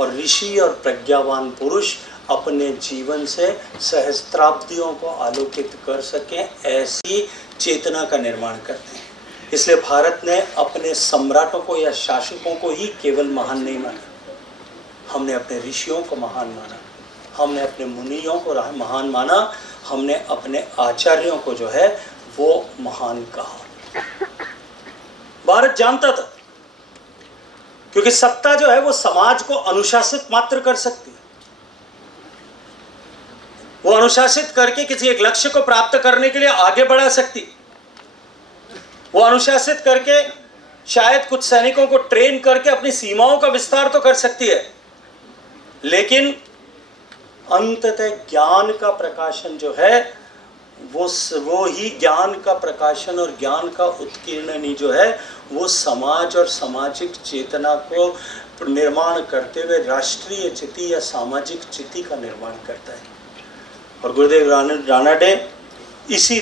और ऋषि और प्रज्ञावान पुरुष अपने जीवन से सहस्त्राब्दियों को आलोकित कर सकें, ऐसी चेतना का निर्माण करते हैं। इसलिए भारत ने अपने सम्राटों को या शासकों को ही केवल महान नहीं माना, हमने अपने ऋषियों को महान माना, हमने अपने मुनियों को महान माना, हमने अपने आचार्यों को जो है वो महान कहा। भारत जानता था क्योंकि सत्ता जो है वो समाज को अनुशासित मात्र कर सकती है। वो अनुशासित करके किसी एक लक्ष्य को प्राप्त करने के लिए आगे बढ़ा सकती, वो अनुशासित करके शायद कुछ सैनिकों को ट्रेन करके अपनी सीमाओं का विस्तार तो कर सकती है, लेकिन अंततः ज्ञान का प्रकाशन जो है वो ही ज्ञान का प्रकाशन और ज्ञान का उत्कीर्णन ही जो है वो समाज और सामाजिक चेतना को निर्माण करते हुए राष्ट्रीय चिति या सामाजिक चिति का निर्माण करता है। और गुरुदेव रानाडे इसी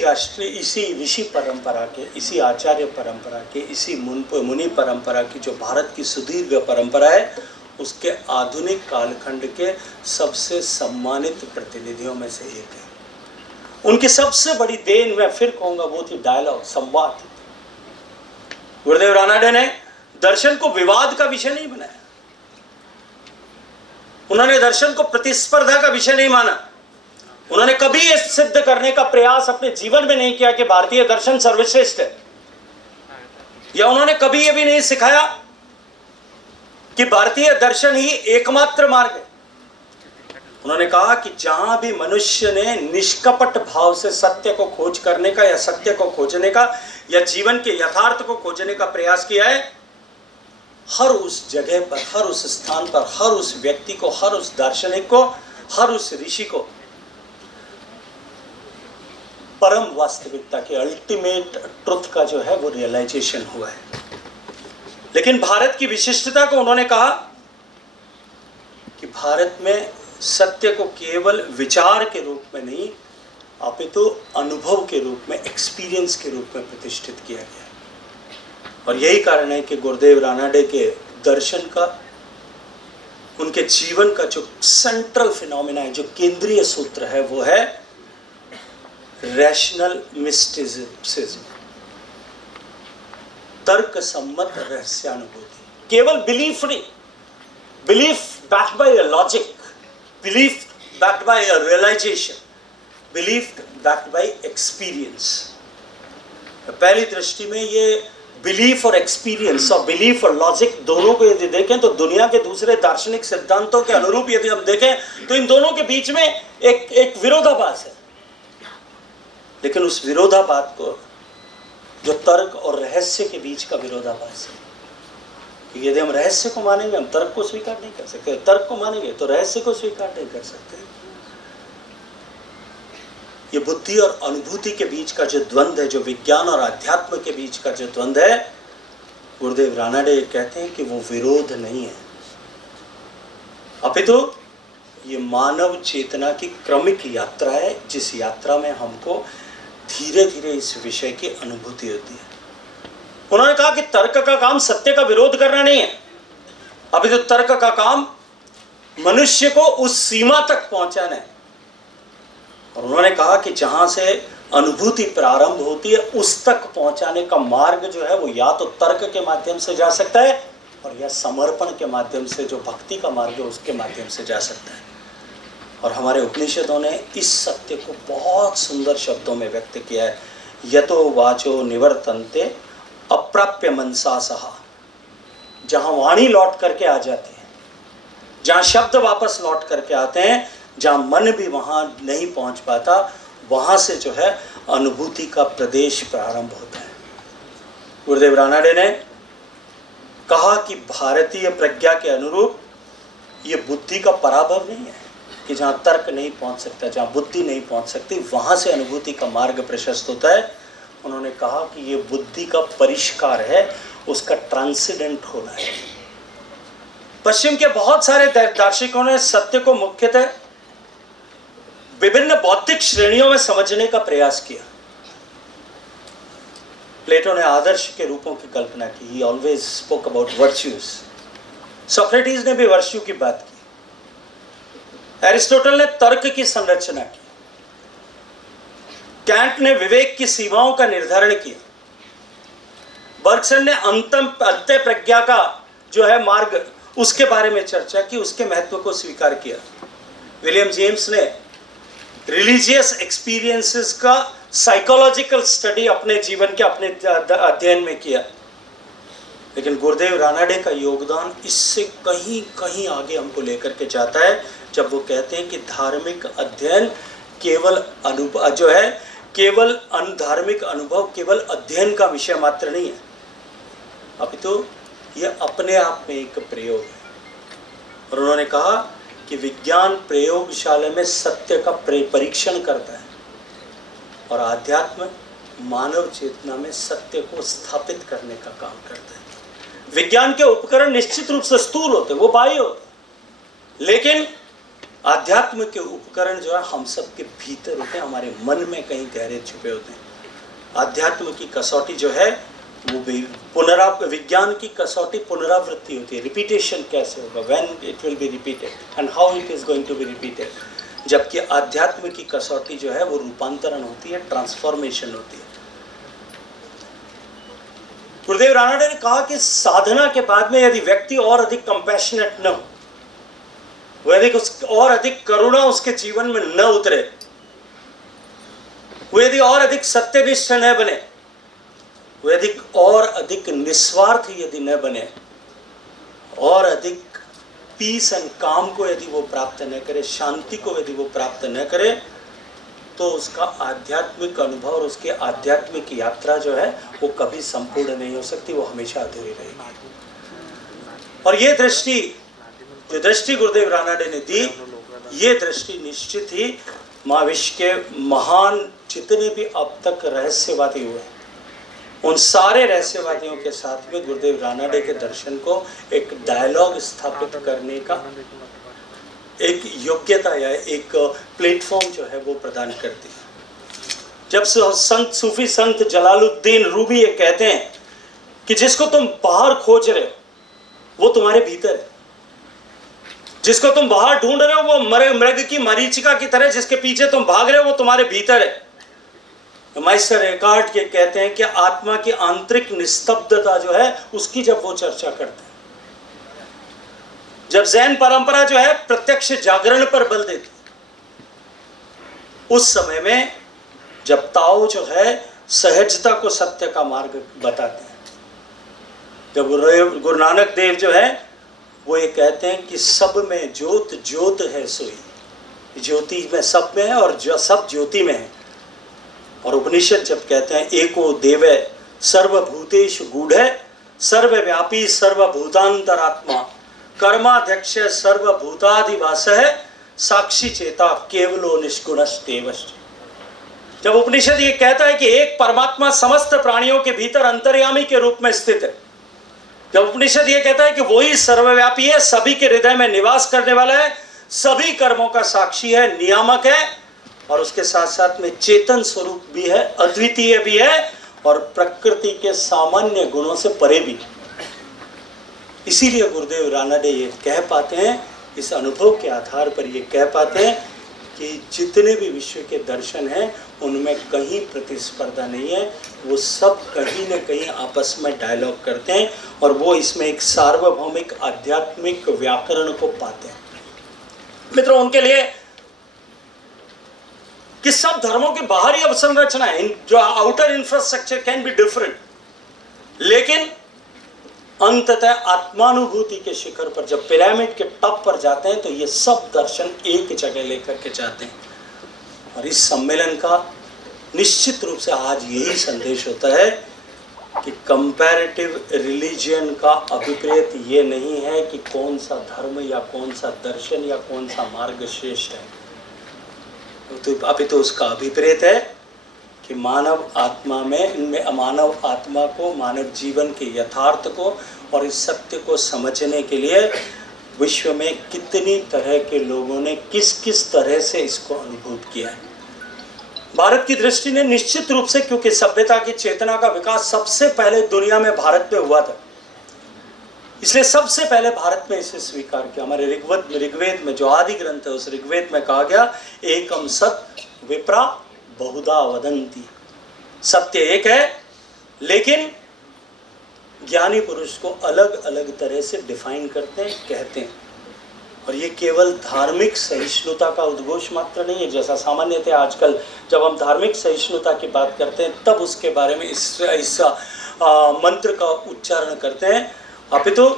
ऋषि परंपरा के, इसी आचार्य परंपरा के, इसी मुनि परंपरा की जो भारत की सुदीर्घ परंपरा है, उसके आधुनिक कालखंड के सबसे सम्मानित प्रतिनिधियों में से एक है। उनकी सबसे बड़ी देन मैं फिर कहूंगा वो थी डायलॉग, संवाद। गुरुदेव रानाडे ने दर्शन को विवाद का विषय नहीं बनाया, उन्होंने दर्शन को प्रतिस्पर्धा का विषय नहीं माना, उन्होंने कभी ये सिद्ध करने का प्रयास अपने जीवन में नहीं किया कि भारतीय दर्शन सर्वश्रेष्ठ है, या उन्होंने कभी ये भी नहीं सिखाया कि भारतीय दर्शन ही एकमात्र मार्ग है। उन्होंने कहा कि जहां भी मनुष्य ने निष्कपट भाव से सत्य को खोज करने का या सत्य को खोजने का या जीवन के यथार्थ को खोजने का प्रयास किया है, हर उस जगह पर, हर उस स्थान पर, हर उस व्यक्ति को, हर उस दार्शनिक को, हर उस ऋषि को परम वास्तविकता के अल्टीमेट ट्रुथ का जो है वो रियलाइजेशन हुआ है। लेकिन भारत की विशिष्टता को उन्होंने कहा कि भारत में सत्य को केवल विचार के रूप में नहीं अपितु अनुभव के रूप में, एक्सपीरियंस के रूप में प्रतिष्ठित किया गया। और यही कारण है कि गुरुदेव रानाडे के दर्शन का, उनके जीवन का जो सेंट्रल फिनोमिना है, जो केंद्रीय सूत्र है, वो है रैशनल मिस्टिसिज्म, तर्क सम्मत रहस्यानुभूति। केवल बिलीफ नहीं, belief backed by a logic, belief backed by a realization, belief backed by experience। पहली दृष्टि में ये बिलीफ और एक्सपीरियंस और बिलीफ और लॉजिक दोनों को यदि देखें तो दुनिया के दूसरे दार्शनिक सिद्धांतों के अनुरूप यदि हम देखें तो इन दोनों के बीच में एक विरोधाभास है। लेकिन उस विरोधाभास को, जो तर्क और रहस्य के बीच का विरोधाभास है, कि यदि हम रहस्य को मानेंगे हम तर्क को स्वीकार नहीं कर सकते, तर्क को मानेंगे तो रहस्य को स्वीकार नहीं कर सकते। ये बुद्धि और अनुभूति के बीच का जो द्वंद्व है, जो विज्ञान और अध्यात्म के बीच का जो द्वंद्व है, गुरुदेव रानाडे कहते हैं कि वो विरोध नहीं है, अपितु ये मानव चेतना की क्रमिक यात्रा है, जिस यात्रा में हमको धीरे धीरे इस विषय की अनुभूति होती है। उन्होंने कहा कि तर्क का काम सत्य का विरोध करना नहीं है, अपितु तर्क का काम मनुष्य को उस सीमा तक पहुंचाना है। और उन्होंने कहा कि जहां से अनुभूति प्रारंभ होती है उस तक पहुंचाने का मार्ग जो है वो या तो तर्क के माध्यम से जा सकता है और या समर्पण के माध्यम से, जो भक्ति का मार्ग है उसके माध्यम से जा सकता है। और हमारे उपनिषदों ने इस सत्य को बहुत सुंदर शब्दों में व्यक्त किया है। यतो वाचो निवर्तन्ते अप्राप्य मनसा सहा, जहां वाणी लौट करके आ जाती है, जहां शब्द वापस लौट करके आते हैं, जहां मन भी वहां नहीं पहुंच पाता, वहां से जो है अनुभूति का प्रदेश प्रारंभ होता है। गुरुदेव रानाडे ने कहा कि भारतीय प्रज्ञा के अनुरूप ये बुद्धि का पराभव नहीं है कि जहां तर्क नहीं पहुंच सकता, जहां बुद्धि नहीं पहुंच सकती, वहां से अनुभूति का मार्ग प्रशस्त होता है। उन्होंने कहा कि ये बुद्धि का परिष्कार है, उसका ट्रांसेंडेंट होना है। पश्चिम के बहुत सारे दार्शनिकों ने सत्य को मुख्यतः विभिन्न बौद्धिक श्रेणियों में समझने का प्रयास किया। प्लेटो ने आदर्श के रूपों की कल्पना की, ही always spoke about virtues. Socrates ने भी वर्च्यू की बात की। एरिस्टोटल ने तर्क की संरचना की। कैंट ने विवेक की सीमाओं का निर्धारण किया। बर्गसन ने अंत्य प्रज्ञा का जो है मार्ग, उसके बारे में चर्चा की, उसके महत्व को स्वीकार किया। विलियम जेम्स ने रिलीजियस एक्सपीरियंसेस का साइकोलॉजिकल स्टडी अपने जीवन के अपने अध्ययन में किया। लेकिन गुरुदेव रानाडे का योगदान इससे कहीं कहीं आगे हमको लेकर के जाता है, जब वो कहते हैं कि धार्मिक अध्ययन केवल अनुभव जो है, केवल धार्मिक अनुभव केवल अध्ययन का विषय मात्र नहीं है, अपितु यह अपने आप में एक प्रयोग है। और उन्होंने कहा कि विज्ञान प्रयोगशाला में सत्य का परीक्षण करता है और आध्यात्म मानव चेतना में सत्य को स्थापित करने का काम करता है। विज्ञान के उपकरण निश्चित रूप से स्थूल होते, वो बाह्य होते, लेकिन आध्यात्म के उपकरण जो है हम सबके भीतर होते हैं, हमारे मन में कहीं गहरे छुपे होते हैं। आध्यात्म की कसौटी जो है वो भी विज्ञान की कसौटी पुनरावृत्ति होती है। रिपीटेशन कैसे होगा, when it will be repeated and how it is going to be repeated. जबकि आध्यात्म की कसौटी जो है वो रूपांतरण होती है, ट्रांसफॉर्मेशन होती है। गुरुदेव रानाडे ने कहा कि साधना के बाद में यदि व्यक्ति और अधिक कंपैशनेट न हो, वो यदि और अधिक करुणा उसके जीवन में न उतरे, वो यदि और अधिक सत्यनिष्ठ न बने, वो यदि और अधिक निस्वार्थ यदि न बने, और अधिक पीस एंड काम को यदि वो प्राप्त न करे, शांति को यदि वो प्राप्त न करे, तो उसका आध्यात्मिक अनुभव और उसकी आध्यात्मिक यात्रा जो है वो कभी संपूर्ण नहीं हो सकती, वो हमेशा अधूरी रहेगी। और ये दृष्टि, जो दृष्टि गुरुदेव रानाडे ने दी, ये दृष्टि निश्चित ही महाविश्व के महान जितने भी अब तक रहस्यवादी हुए, उन सारे रहस्यवादियों के साथ में गुरुदेव रानाडे के दर्शन को एक डायलॉग स्थापित करने का एक योग्यता या एक प्लेटफॉर्म जो है वो प्रदान करती है। जब संत सूफी संत जलालुद्दीन रूमी ये कहते हैं कि जिसको तुम बाहर खोज रहे हो वो तुम्हारे भीतर है, जिसको तुम बाहर ढूंढ रहे हो वो मृग की मरीचिका की तरह, जिसके पीछे तुम भाग रहे हो वो तुम्हारे भीतर है। माइस्टर एकार्ट के कहते हैं कि आत्मा की आंतरिक निस्तब्धता जो है उसकी जब वो चर्चा करते हैं, जब जैन परंपरा जो है प्रत्यक्ष जागरण पर बल देती, उस समय में जब ताओ जो है सहजता को सत्य का मार्ग बताते हैं, जब गुरु नानक देव जो है वो ये कहते हैं कि सब में ज्योत ज्योत है सोई, ज्योति में सब में है और जो सब ज्योति में है। और उपनिषद जब कहते हैं एको देवे सर्वभूतेषु गूढ़े सर्वव्यापी सर्वभूतांतरात्मा कर्माध्यक्ष सर्वभूतादिवास है साक्षी चेता केवलो निष्गुणस्तेवश्च। जब उपनिषद ये कहता है कि एक परमात्मा समस्त प्राणियों के भीतर अंतर्यामी के रूप में स्थित है, जब उपनिषद ये कहता है कि वही सर्वव्यापी है, सभी के हृदय में निवास करने वाला है, सभी कर्मों का साक्षी है, नियामक है और उसके साथ साथ में चेतन स्वरूप भी है, अद्वितीय भी है और प्रकृति के सामान्य गुणों से परे भी। इसीलिए गुरुदेव रानाडे ये कह पाते हैं, इस अनुभव के आधार पर ये कह पाते हैं कि जितने भी विश्व के दर्शन हैं उनमें कहीं प्रतिस्पर्धा नहीं है, वो सब कहीं न कहीं आपस में डायलॉग करते हैं और वो इसमें एक सार्वभौमिक आध्यात्मिक व्याकरण को पाते हैं। मित्रों, उनके लिए कि सब धर्मों की बाहरी अवसंरचना है, जो outer infrastructure can be different, लेकिन अंततः आत्मानुभूति के शिखर पर जब पिरामिड के टॉप पर जाते हैं तो ये सब दर्शन एक जगह लेकर के जाते हैं। और इस सम्मेलन का निश्चित रूप से आज यही संदेश होता है कि कंपैरेटिव रिलीजियन का अभिप्रेत ये नहीं है कि कौन सा धर्म या कौन सा दर्शन या कौन सा मार्ग श्रेष्ठ है, तो अभी तो उसका अभिप्रेत है कि मानव आत्मा में मानव आत्मा को, मानव जीवन के यथार्थ को और इस सत्य को समझने के लिए विश्व में कितनी तरह के लोगों ने किस किस तरह से इसको अनुभूत किया है। भारत की दृष्टि ने निश्चित रूप से, क्योंकि सभ्यता की चेतना का विकास सबसे पहले दुनिया में भारत में हुआ था, इसलिए सबसे पहले भारत में इसे स्वीकार किया। हमारे ऋग्वेद में जो आदि ग्रंथ है उस ऋग्वेद में कहा गया एकम सत विप्रा बहुधा वदंती, सत्य एक है लेकिन ज्ञानी पुरुष को अलग अलग तरह से डिफाइन करते हैं, कहते हैं। और ये केवल धार्मिक सहिष्णुता का उद्घोष मात्र नहीं है, जैसा सामान्यतः आजकल जब हम धार्मिक सहिष्णुता की बात करते हैं तब उसके बारे में इस मंत्र का उच्चारण करते हैं, अपितु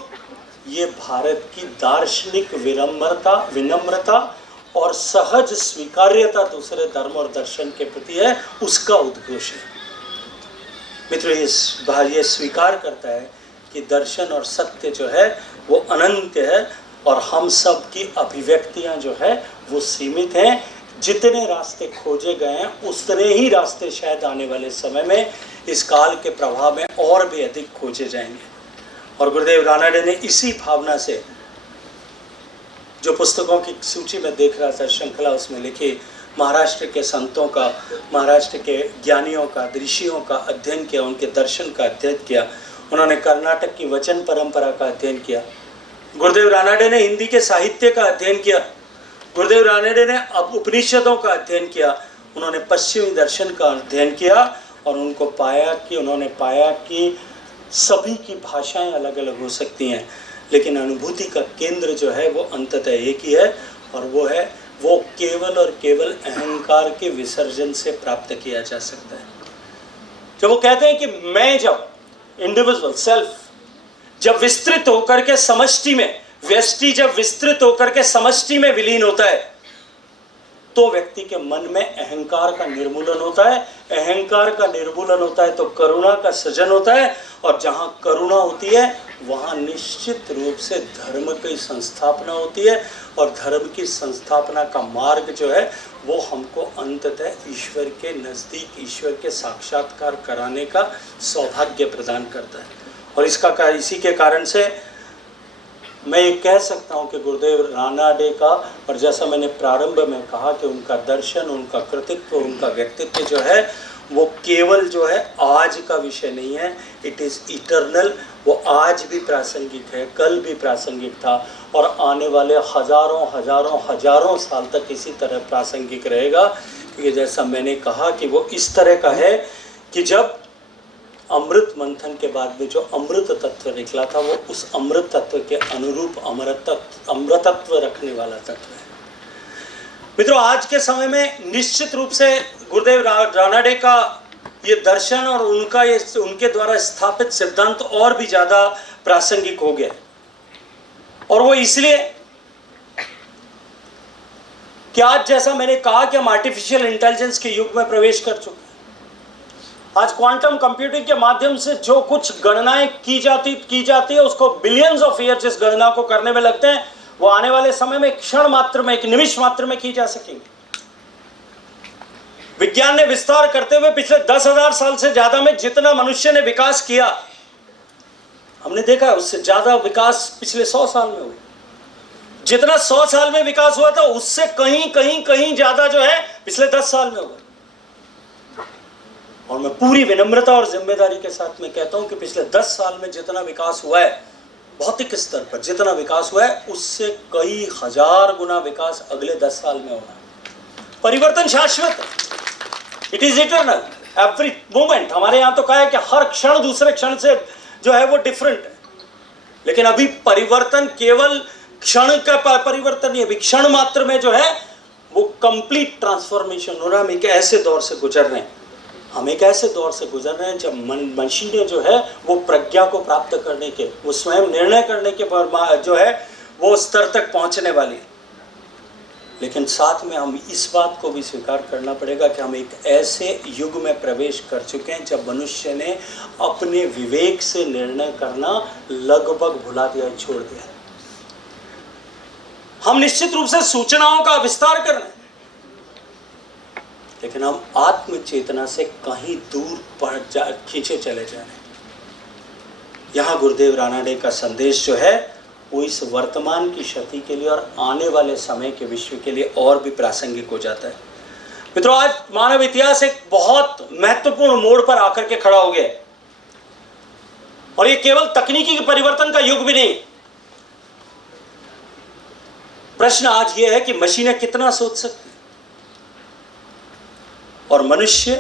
ये भारत की दार्शनिक विनम्रता और सहज स्वीकार्यता दूसरे धर्म और दर्शन के प्रति है, उसका उद्घोष है। मित्रों, ये स्वीकार करता है कि दर्शन और सत्य जो है वो अनंत है और हम सब की अभिव्यक्तियां जो है वो सीमित हैं। जितने रास्ते खोजे गए हैं उतने ही रास्ते शायद आने वाले समय में इस काल के प्रभाव में और भी अधिक खोजे जाएंगे। और गुरुदेव रानाडे ने इसी भावना से जो पुस्तकों की सूची में देख रहा था श्रृंखला, उसमें लिखी महाराष्ट्र के संतों का, महाराष्ट्र के ज्ञानियों का, ऋषियों का अध्ययन किया, उनके दर्शन का अध्ययन किया। उन्होंने कर्नाटक की वचन परंपरा का अध्ययन किया। गुरुदेव रानाडे ने हिंदी के साहित्य का अध्ययन किया। गुरुदेव रानाडे ने उपनिषदों का अध्ययन किया। उन्होंने पश्चिमी दर्शन का अध्ययन किया और उन्होंने पाया कि सभी की भाषाएं अलग अलग हो सकती हैं, लेकिन अनुभूति का केंद्र जो है वो अंततः एक ही है और वो केवल और केवल अहंकार के विसर्जन से प्राप्त किया जा सकता है। जब वो कहते हैं कि मैं, जब इंडिविजुअल सेल्फ जब विस्तृत होकर के समष्टि में, व्यष्टि जब विस्तृत होकर के समष्टि में विलीन होता है तो व्यक्ति के मन में अहंकार का निर्मूलन होता है। अहंकार का निर्मूलन होता है तो करुणा का सृजन होता है और जहाँ करुणा होती है वहाँ निश्चित रूप से धर्म की संस्थापना होती है और धर्म की संस्थापना का मार्ग जो है वो हमको अंततः ईश्वर के नज़दीक, ईश्वर के साक्षात्कार कराने का सौभाग्य प्रदान करता है। और इसी के कारण से मैं ये कह सकता हूँ कि गुरुदेव रानाडे का, और जैसा मैंने प्रारंभ में कहा कि उनका दर्शन, उनका कृतित्व, उनका व्यक्तित्व जो है वो केवल जो है आज का विषय नहीं है, इट इज़ इटर्नल। वो आज भी प्रासंगिक है, कल भी प्रासंगिक था और आने वाले हजारों साल तक इसी तरह प्रासंगिक रहेगा। क्योंकि जैसा मैंने कहा कि वो इस तरह का है कि जब अमृत मंथन के बाद में जो अमृत तत्व निकला था वो उस अमृत तत्व के अनुरूप अमृतत्व रखने वाला तत्व है। मित्रों, आज के समय में निश्चित रूप से गुरुदेव रानाडे का ये दर्शन और उनके द्वारा स्थापित सिद्धांत और भी ज्यादा प्रासंगिक हो गया। और वो इसलिए कि आज जैसा मैंने कहा कि हम आर्टिफिशियल इंटेलिजेंस के युग में प्रवेश कर चुके हैं। आज क्वांटम कंप्यूटिंग के माध्यम से जो कुछ गणनाएं की जाती है उसको बिलियंस ऑफ ईयर जिस गणना को करने में लगते हैं, वो आने वाले समय में क्षण मात्र में, एक निमिष मात्र में की जा सकेंगे। विज्ञान ने विस्तार करते हुए पिछले 10,000 साल से ज्यादा में जितना मनुष्य ने विकास किया, हमने देखा है उससे ज्यादा विकास पिछले 100 साल में हुआ। जितना 100 साल में विकास हुआ था उससे कहीं ज्यादा जो है पिछले 10 साल में हुआ। और मैं पूरी विनम्रता और जिम्मेदारी के साथ में कहता हूं कि पिछले 10 साल में जितना विकास हुआ है, भौतिक स्तर पर जितना विकास हुआ है, उससे कई हजार गुना विकास अगले 10 साल में होना है। परिवर्तन शाश्वत है, it is eternal, every moment. हमारे यहां तो कहा है कि हर क्षण दूसरे क्षण से जो है वो डिफरेंट है, लेकिन अभी परिवर्तन केवल क्षण का परिवर्तन नहीं है, अभी क्षण मात्र में जो है वो कंप्लीट ट्रांसफॉर्मेशन हो रहा है। हम एक ऐसे दौर से गुजर रहे हैं जब मशीनें जो है वो प्रज्ञा को प्राप्त करने के, वो स्वयं निर्णय करने के जो है वो स्तर तक पहुंचने वाली है। लेकिन साथ में हम इस बात को भी स्वीकार करना पड़ेगा कि हम एक ऐसे युग में प्रवेश कर चुके हैं जब मनुष्य ने अपने विवेक से निर्णय करना लगभग भुला दिया, छोड़ दिया। हम निश्चित रूप से सूचनाओं का विस्तार कर रहे हैं, लेकिन हम आत्म चेतना से कहीं दूर खींचे चले जा रहे हैं। यहां गुरुदेव रानाडे का संदेश जो है वो इस वर्तमान की क्षति के लिए और आने वाले समय के विश्व के लिए और भी प्रासंगिक हो जाता है। मित्रों, आज मानव इतिहास एक बहुत महत्वपूर्ण मोड़ पर आकर के खड़ा हो गया, और ये केवल तकनीकी परिवर्तन का युग भी नहीं। प्रश्न आज ये है कि मशीनें कितना सोच सकती, और मनुष्य,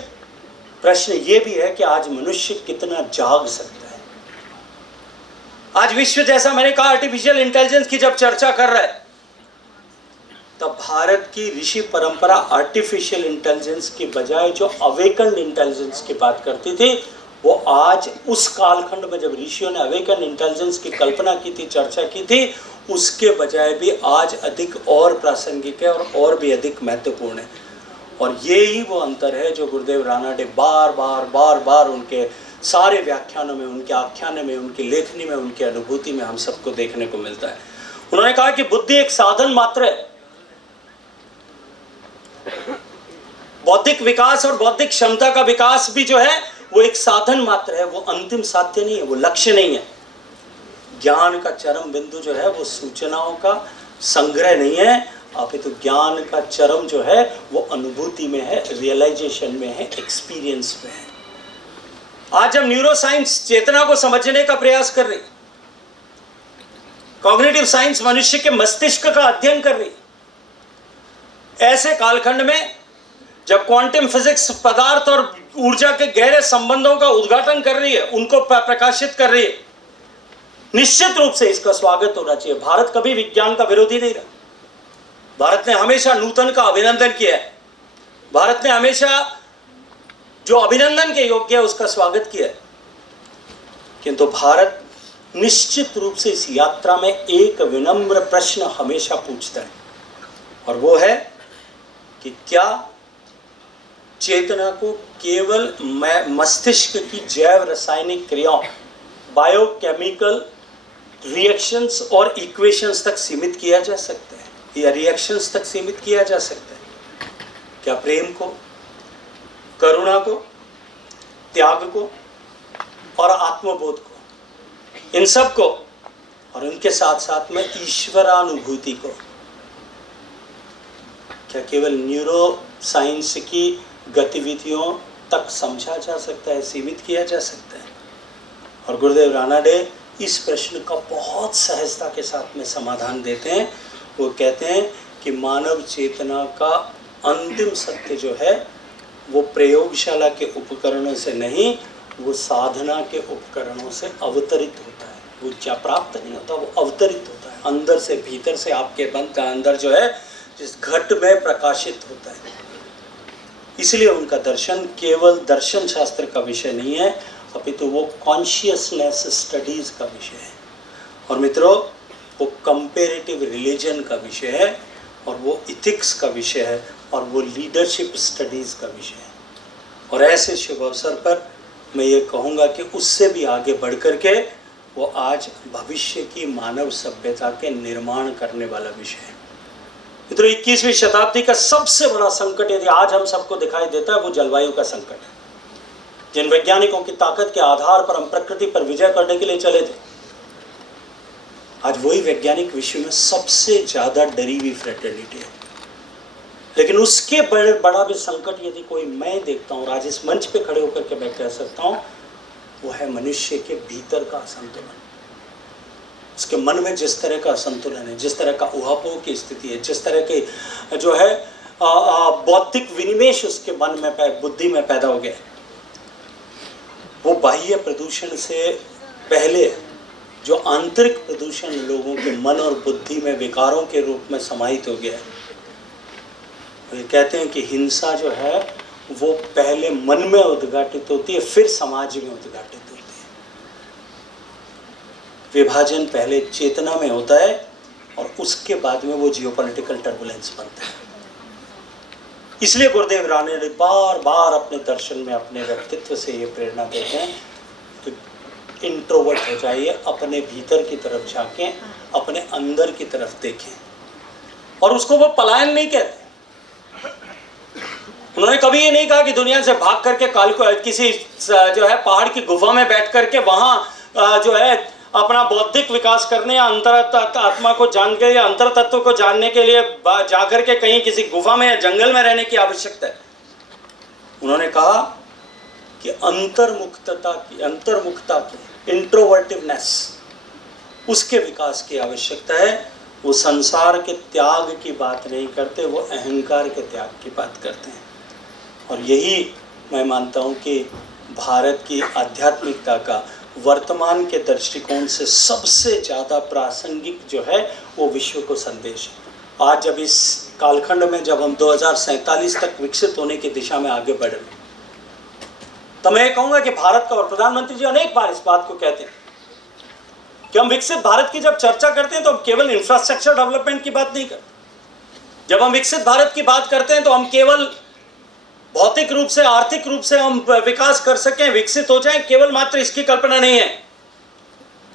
प्रश्न ये भी है कि आज मनुष्य कितना जाग सकता है। आज विश्व, जैसा मैंने कहा, आर्टिफिशियल इंटेलिजेंस की जब चर्चा कर रहा है, तब भारत की ऋषि परंपरा आर्टिफिशियल इंटेलिजेंस के बजाय जो अवेकन्ड इंटेलिजेंस की बात करती थी, वो आज उस कालखंड में जब ऋषियों ने अवेकन्ड इंटेलिजेंस की कल्पना की थी, चर्चा की थी, उसके बजाय भी आज अधिक और प्रासंगिक है और भी अधिक महत्वपूर्ण है। और ये ही वो अंतर है जो गुरुदेव रानाडे बार बार उनके सारे व्याख्यानों में, उनके आख्यानों में, उनकी लेखनी में, उनकी अनुभूति में हम सबको देखने को मिलता है। उन्होंने कहा कि बुद्धि एक साधन मात्र है। बौद्धिक विकास और बौद्धिक क्षमता का विकास भी जो है वो एक साधन मात्र है, वो अंतिम साध्य नहीं है, वो लक्ष्य नहीं है। ज्ञान का चरम बिंदु जो है वो सूचनाओं का संग्रह नहीं है, अपितु ज्ञान का चरम जो है वो अनुभूति में है, रियलाइजेशन में है, एक्सपीरियंस में है। आज हम न्यूरो साइंस चेतना को समझने का प्रयास कर रही है, कॉग्निटिव साइंस मनुष्य के मस्तिष्क का अध्ययन कर रही है। ऐसे कालखंड में जब क्वांटम फिजिक्स पदार्थ और ऊर्जा के गहरे संबंधों का उद्घाटन कर रही है, उनको प्रकाशित कर रही है, निश्चित रूप से इसका स्वागत होना चाहिए। भारत कभी विज्ञान का विरोधी नहीं रहा, भारत ने हमेशा नूतन का अभिनंदन किया है, भारत ने हमेशा जो अभिनंदन के योग्य है उसका स्वागत किया है। किंतु भारत निश्चित रूप से इस यात्रा में एक विनम्र प्रश्न हमेशा पूछता है, और वो है कि क्या चेतना को केवल मस्तिष्क की जैव रासायनिक क्रियाओं, बायोकेमिकल रिएक्शंस और इक्वेशंस तक सीमित किया जा सकता है, या रिएक्शंस तक सीमित किया जा सकता है? क्या प्रेम को, करुणा को, त्याग को और आत्मबोध को, इन सब को, और उनके साथ साथ में ईश्वरानुभूति को, क्या केवल न्यूरो साइंस की गतिविधियों तक समझा जा सकता है, सीमित किया जा सकता है? और गुरुदेव रानाडे इस प्रश्न का बहुत सहजता के साथ में समाधान देते हैं। वो कहते हैं कि मानव चेतना का अंतिम सत्य जो है वो प्रयोगशाला के उपकरणों से नहीं, वो साधना के उपकरणों से अवतरित होता है। वो क्या प्राप्त नहीं होता, वो अवतरित होता है, अंदर से, भीतर से, आपके मन का अंदर जो है जिस घट में प्रकाशित होता है। इसलिए उनका दर्शन केवल दर्शन शास्त्र का विषय नहीं है, अपितु वो कॉन्शियसनेस स्टडीज का विषय है। और मित्रों, वो कंपेरेटिव रिलीजन का विषय है, और वो इथिक्स का विषय है, और वो लीडरशिप स्टडीज का विषय है। और ऐसे शुभ अवसर पर मैं ये कहूँगा कि उससे भी आगे बढ़ कर के वो आज भविष्य की मानव सभ्यता के निर्माण करने वाला विषय है। मित्रों, 21वीं शताब्दी का सबसे बड़ा संकट यदि आज हम सबको दिखाई देता है, वो जलवायु का संकट है। जिन वैज्ञानिकों की ताकत के आधार पर हम प्रकृति पर विजय करने के लिए चले थे, आज वही वैज्ञानिक विश्व में सबसे ज्यादा डरी हुई फ्रेटर्निटी है। लेकिन उसके बड़ा भी संकट यदि कोई मैं देखता हूँ, आज इस मंच पे खड़े होकर के मैं कह सकता हूँ, वो है मनुष्य के भीतर का असंतुलन। उसके मन में जिस तरह का असंतुलन है, जिस तरह का उहापोह की स्थिति है, जिस तरह के जो है बौद्धिक विनिवेश उसके मन में बुद्धि में पैदा हो गया, वो बाह्य प्रदूषण से पहले जो आंतरिक प्रदूषण लोगों के मन और बुद्धि में विकारों के रूप में समाहित हो गया है। ये कहते हैं कि हिंसा जो है वो पहले मन में उद्घाटित होती है, फिर समाज में उद्घाटित होती है। विभाजन पहले चेतना में होता है और उसके बाद में वो जियोपॉलिटिकल टर्बुलेंस बनता है। इसलिए गुरुदेव राणे ने बार बार अपने दर्शन में अपने व्यक्तित्व से ये प्रेरणा देते हैं कि इंट्रोवर्ट हो जाइए, अपने भीतर की तरफ झांकें, अपने अंदर की तरफ देखें। और उसको वो पलायन नहीं कहते। उन्होंने कभी ये नहीं कहा कि दुनिया से भाग करके किसी जो है पहाड़ की गुफा में बैठ करके वहां जो है अपना बौद्धिक विकास करने या अंतर आत्मा को जान के या अंतर तत्व को जानने के लिए जाकर के कहीं किसी गुफा में या जंगल में रहने की आवश्यकता है। उन्होंने कहा कि अंतर्मुखता की इंट्रोवर्टिवनेस, उसके विकास की आवश्यकता है। वो संसार के त्याग की बात नहीं करते, वो अहंकार के त्याग की बात करते हैं। और यही मैं मानता हूँ कि भारत की आध्यात्मिकता का वर्तमान के दृष्टिकोण से सबसे ज़्यादा प्रासंगिक जो है वो विश्व को संदेश है। आज जब इस कालखंड में जब हम 2047 तक विकसित होने की दिशा में आगे बढ़ रहे हैं, तो मैं कहूँगा कि भारत का, और प्रधानमंत्री जी अनेक बार इस बात को कहते हैं कि हम विकसित भारत की जब चर्चा करते हैं तो हम केवल इंफ्रास्ट्रक्चर डेवलपमेंट की बात नहीं करते। जब हम विकसित भारत की बात करते हैं तो हम केवल भौतिक रूप से, आर्थिक रूप से हम विकास कर सकें, विकसित हो जाएं, केवल मात्र इसकी कल्पना नहीं है।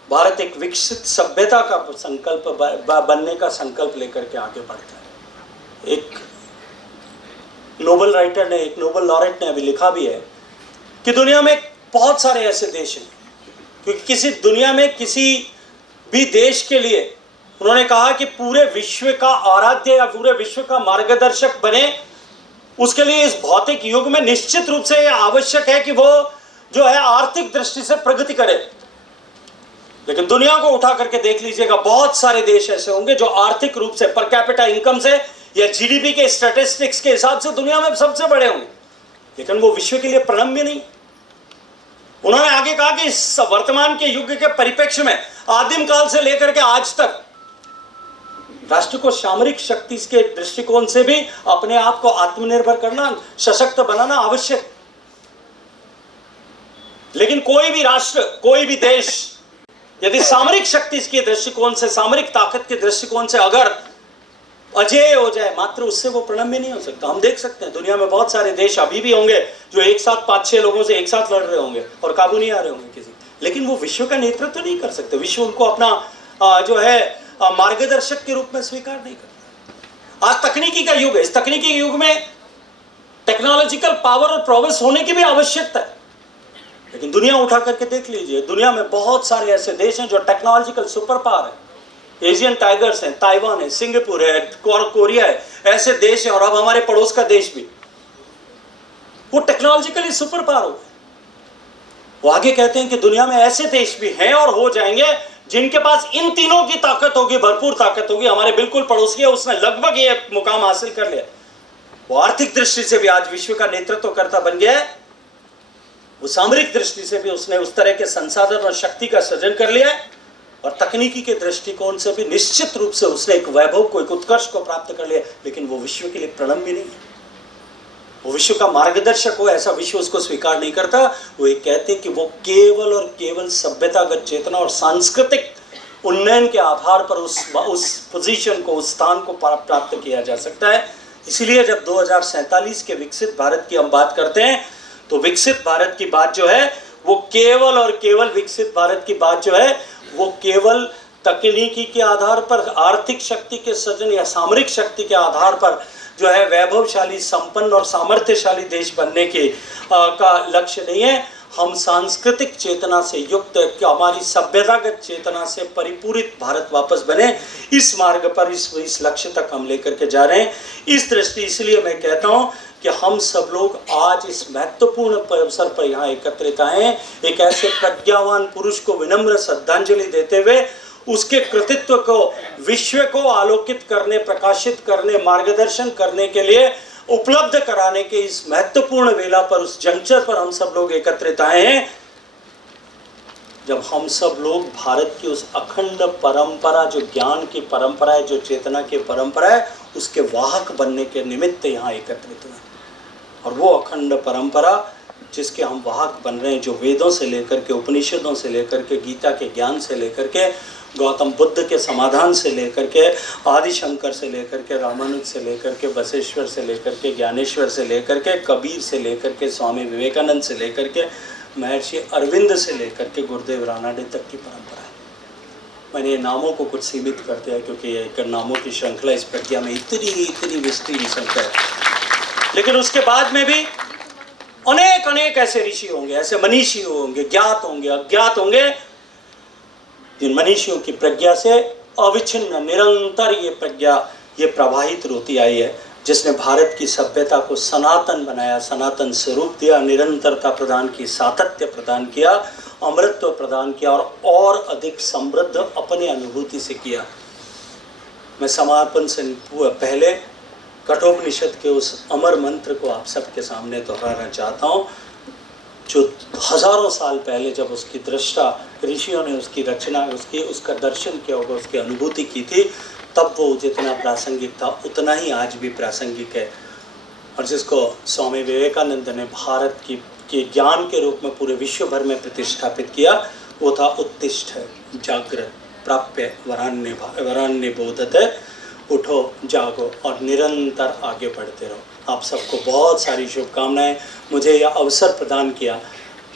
भारत एक विकसित सभ्यता का संकल्प बनने का संकल्प लेकर के आगे बढ़ता है। एक नोबेल राइटर ने, एक नोबेल लॉरेट ने अभी लिखा भी है कि दुनिया में बहुत सारे ऐसे देश हैं, क्योंकि किसी दुनिया में किसी भी देश के लिए उन्होंने कहा कि पूरे विश्व का आराध्य या पूरे विश्व का मार्गदर्शक बने, उसके लिए इस भौतिक युग में निश्चित रूप से यह आवश्यक है कि वो जो है आर्थिक दृष्टि से प्रगति करे। लेकिन दुनिया को उठा करके देख लीजिएगा, बहुत सारे देश ऐसे होंगे जो आर्थिक रूप से, पर कैपिटा इनकम से या जीडीपी के स्टैटिस्टिक्स के हिसाब से दुनिया में सबसे बड़े होंगे, लेकिन वो विश्व के लिए प्रणम्य नहीं। उन्होंने आगे कहा कि इस वर्तमान के युग के परिप्रेक्ष्य में आदिम काल से लेकर के आज तक राष्ट्र को सामरिक शक्ति के दृष्टिकोण से भी अपने आप को आत्मनिर्भर करना, सशक्त बनाना आवश्यक। लेकिन कोई भी राष्ट्र, कोई भी देश यदि सामरिक शक्ति के दृष्टिकोण से, सामरिक ताकत के दृष्टिकोण से अगर अजेय हो जाए, मात्र उससे वो प्रणम्य नहीं हो सकता। हम देख सकते हैं दुनिया में बहुत सारे देश अभी भी होंगे जो एक साथ 5-6 लोगों से एक साथ लड़ रहे होंगे और काबू नहीं आ रहे होंगे किसी, लेकिन वो विश्व का नेतृत्व नहीं कर सकते। विश्व उनको अपना जो है मार्गदर्शक के रूप में स्वीकार नहीं करता। आज तकनीकी का युग है, इस तकनीकी युग में टेक्नोलॉजिकल पावर और प्रोग्रेस होने की भी आवश्यकता है। लेकिन दुनिया उठा करके देख लीजिए, दुनिया में बहुत सारे ऐसे देश हैं जो टेक्नोलॉजिकल सुपर पावर है। एशियन टाइगर्स हैं, ताइवान है, सिंगापुर है, कोरिया है, ऐसे देश हैं। और अब हमारे पड़ोस का देश भी, वो टेक्नोलॉजिकली सुपर पावर हो गए। वो आगे कहते हैं कि दुनिया में ऐसे देश भी हैं और हो जाएंगे जिनके पास इन तीनों की ताकत होगी, भरपूर ताकत होगी। हमारे बिल्कुल पड़ोसी है, उसने लगभग ये मुकाम हासिल कर लिया। वो आर्थिक दृष्टि से भी आज विश्व का नेतृत्व करता बन गया है, वो सामरिक दृष्टि से भी उसने उस तरह के संसाधन और शक्ति का सृजन कर लिया है, और तकनीकी के दृष्टिकोण से भी निश्चित रूप से उसने एक वैभव को, एक उत्कर्ष को प्राप्त कर लिया। लेकिन वो विश्व के लिए प्रणम्य नहीं है। वो विश्व का मार्गदर्शक हो, ऐसा विश्व उसको स्वीकार नहीं करता। वो ये कहते कि वो केवल और केवल सभ्यतागत चेतना और सांस्कृतिक उन्नयन के आधार पर उस पोजीशन को, उस स्थान को प्राप्त किया जा सकता है। इसीलिए जब 2047 के विकसित भारत की हम बात करते हैं, तो विकसित भारत की बात जो है वो केवल और केवल विकसित भारत की बात जो है वो केवल तकनीकी के आधार पर, आर्थिक शक्ति के सृजन या सामरिक शक्ति के आधार पर जो है वैभवशाली, संपन्न और सामर्थ्यशाली देश बनने के का लक्ष्य नहीं है। हम सांस्कृतिक चेतना से युक्त, हमारी सभ्यतागत चेतना से परिपूरित भारत वापस बने, इस मार्ग पर, इस लक्ष्य तक हम लेकर के जा रहे हैं। इस दृष्टि इसलिए मैं कहता हूं कि हम सब लोग आज इस महत्वपूर्ण अवसर पर यहाँ एकत्रित आए हैं, एक ऐसे प्रज्ञावान पुरुष को विनम्र श्रद्धांजलि देते हुए, उसके कृतित्व को विश्व को आलोकित करने, प्रकाशित करने, मार्गदर्शन करने के लिए उपलब्ध कराने के इस महत्वपूर्ण वेला पर, उस जंक्चर पर हम सब लोग एकत्रित आए हैं, जब हम सब लोग भारत की उस अखंड परंपरा, जो ज्ञान की परंपरा है, जो चेतना की परंपरा है, उसके वाहक बनने के निमित्त यहाँ एकत्रित हुए। और वो अखंड परंपरा जिसके हम वाहक बन रहे हैं, जो वेदों से लेकर के, उपनिषदों से लेकर के, गीता के ज्ञान से लेकर के, गौतम बुद्ध के समाधान से लेकर के, आदि शंकर से लेकर के, रामानुज से लेकर के, बसवेश्वर से लेकर के, ज्ञानेश्वर से लेकर के, कबीर से लेकर के, स्वामी विवेकानंद से लेकर के, महर्षि अरविंद से लेकर के गुरुदेव रानाडे तक की परंपरा है। मैंने नामों को कुछ सीमित कर दिया क्योंकि एक नामों की श्रृंखला इस प्रज्ञा में इतनी विस्तृत संख्या है। लेकिन उसके बाद में भी अनेक ऐसे ऋषि होंगे, ऐसे मनीषी होंगे, ज्ञात होंगे, अज्ञात होंगे, जिन मनीषियों की प्रज्ञा से अविच्छिन्न निरंतर ये प्रज्ञा ये प्रवाहित होती आई है, जिसने भारत की सभ्यता को सनातन बनाया, सनातन स्वरूप दिया, निरंतरता प्रदान की, सातत्य प्रदान किया, अमृतत्व प्रदान किया और अधिक समृद्ध अपनी अनुभूति से किया। मैं समापन से पहले कठोपनिषद के उस अमर मंत्र को आप सबके सामने दोहराना चाहता हूँ, जो हजारों साल पहले जब उसकी दृष्टा ऋषियों ने उसकी रचना, उसका दर्शन किया होगा, उसकी अनुभूति की थी, तब वो जितना प्रासंगिक था उतना ही आज भी प्रासंगिक है। और जिसको स्वामी विवेकानंद ने भारत के ज्ञान के रूप में पूरे विश्व भर में प्रतिष्ठापित किया, वो था उत्तिष्ठ जागृत प्राप्य वरान्य बोधते, उठो जागो और निरंतर आगे बढ़ते रहो। आप सबको बहुत सारी शुभकामनाएं। मुझे यह अवसर प्रदान किया,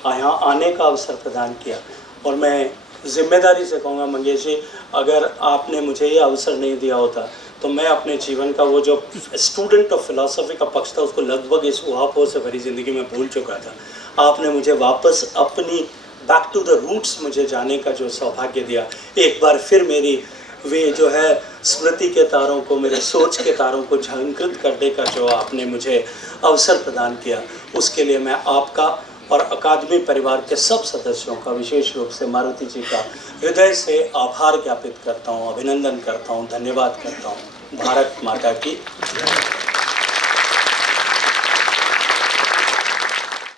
यहाँ आने का अवसर प्रदान किया, और मैं जिम्मेदारी से कहूँगा मंगेश जी, अगर आपने मुझे ये अवसर नहीं दिया होता तो मैं अपने जीवन का वो जो स्टूडेंट ऑफ फिलॉसफी का पक्ष था उसको लगभग इस उहापोह से भरी ज़िंदगी में भूल चुका था। आपने मुझे वापस अपनी बैक टू द रूट्स मुझे जाने का जो सौभाग्य दिया, एक बार फिर मेरी वे जो है स्मृति के तारों को, मेरे सोच के तारों को झंकृत करने का जो आपने मुझे अवसर प्रदान किया, उसके लिए मैं आपका और अकादमी परिवार के सब सदस्यों का, विशेष रूप से मारुति जी का हृदय से आभार ज्ञापित करता हूँ, अभिनंदन करता हूँ, धन्यवाद करता हूँ। भारत माता की।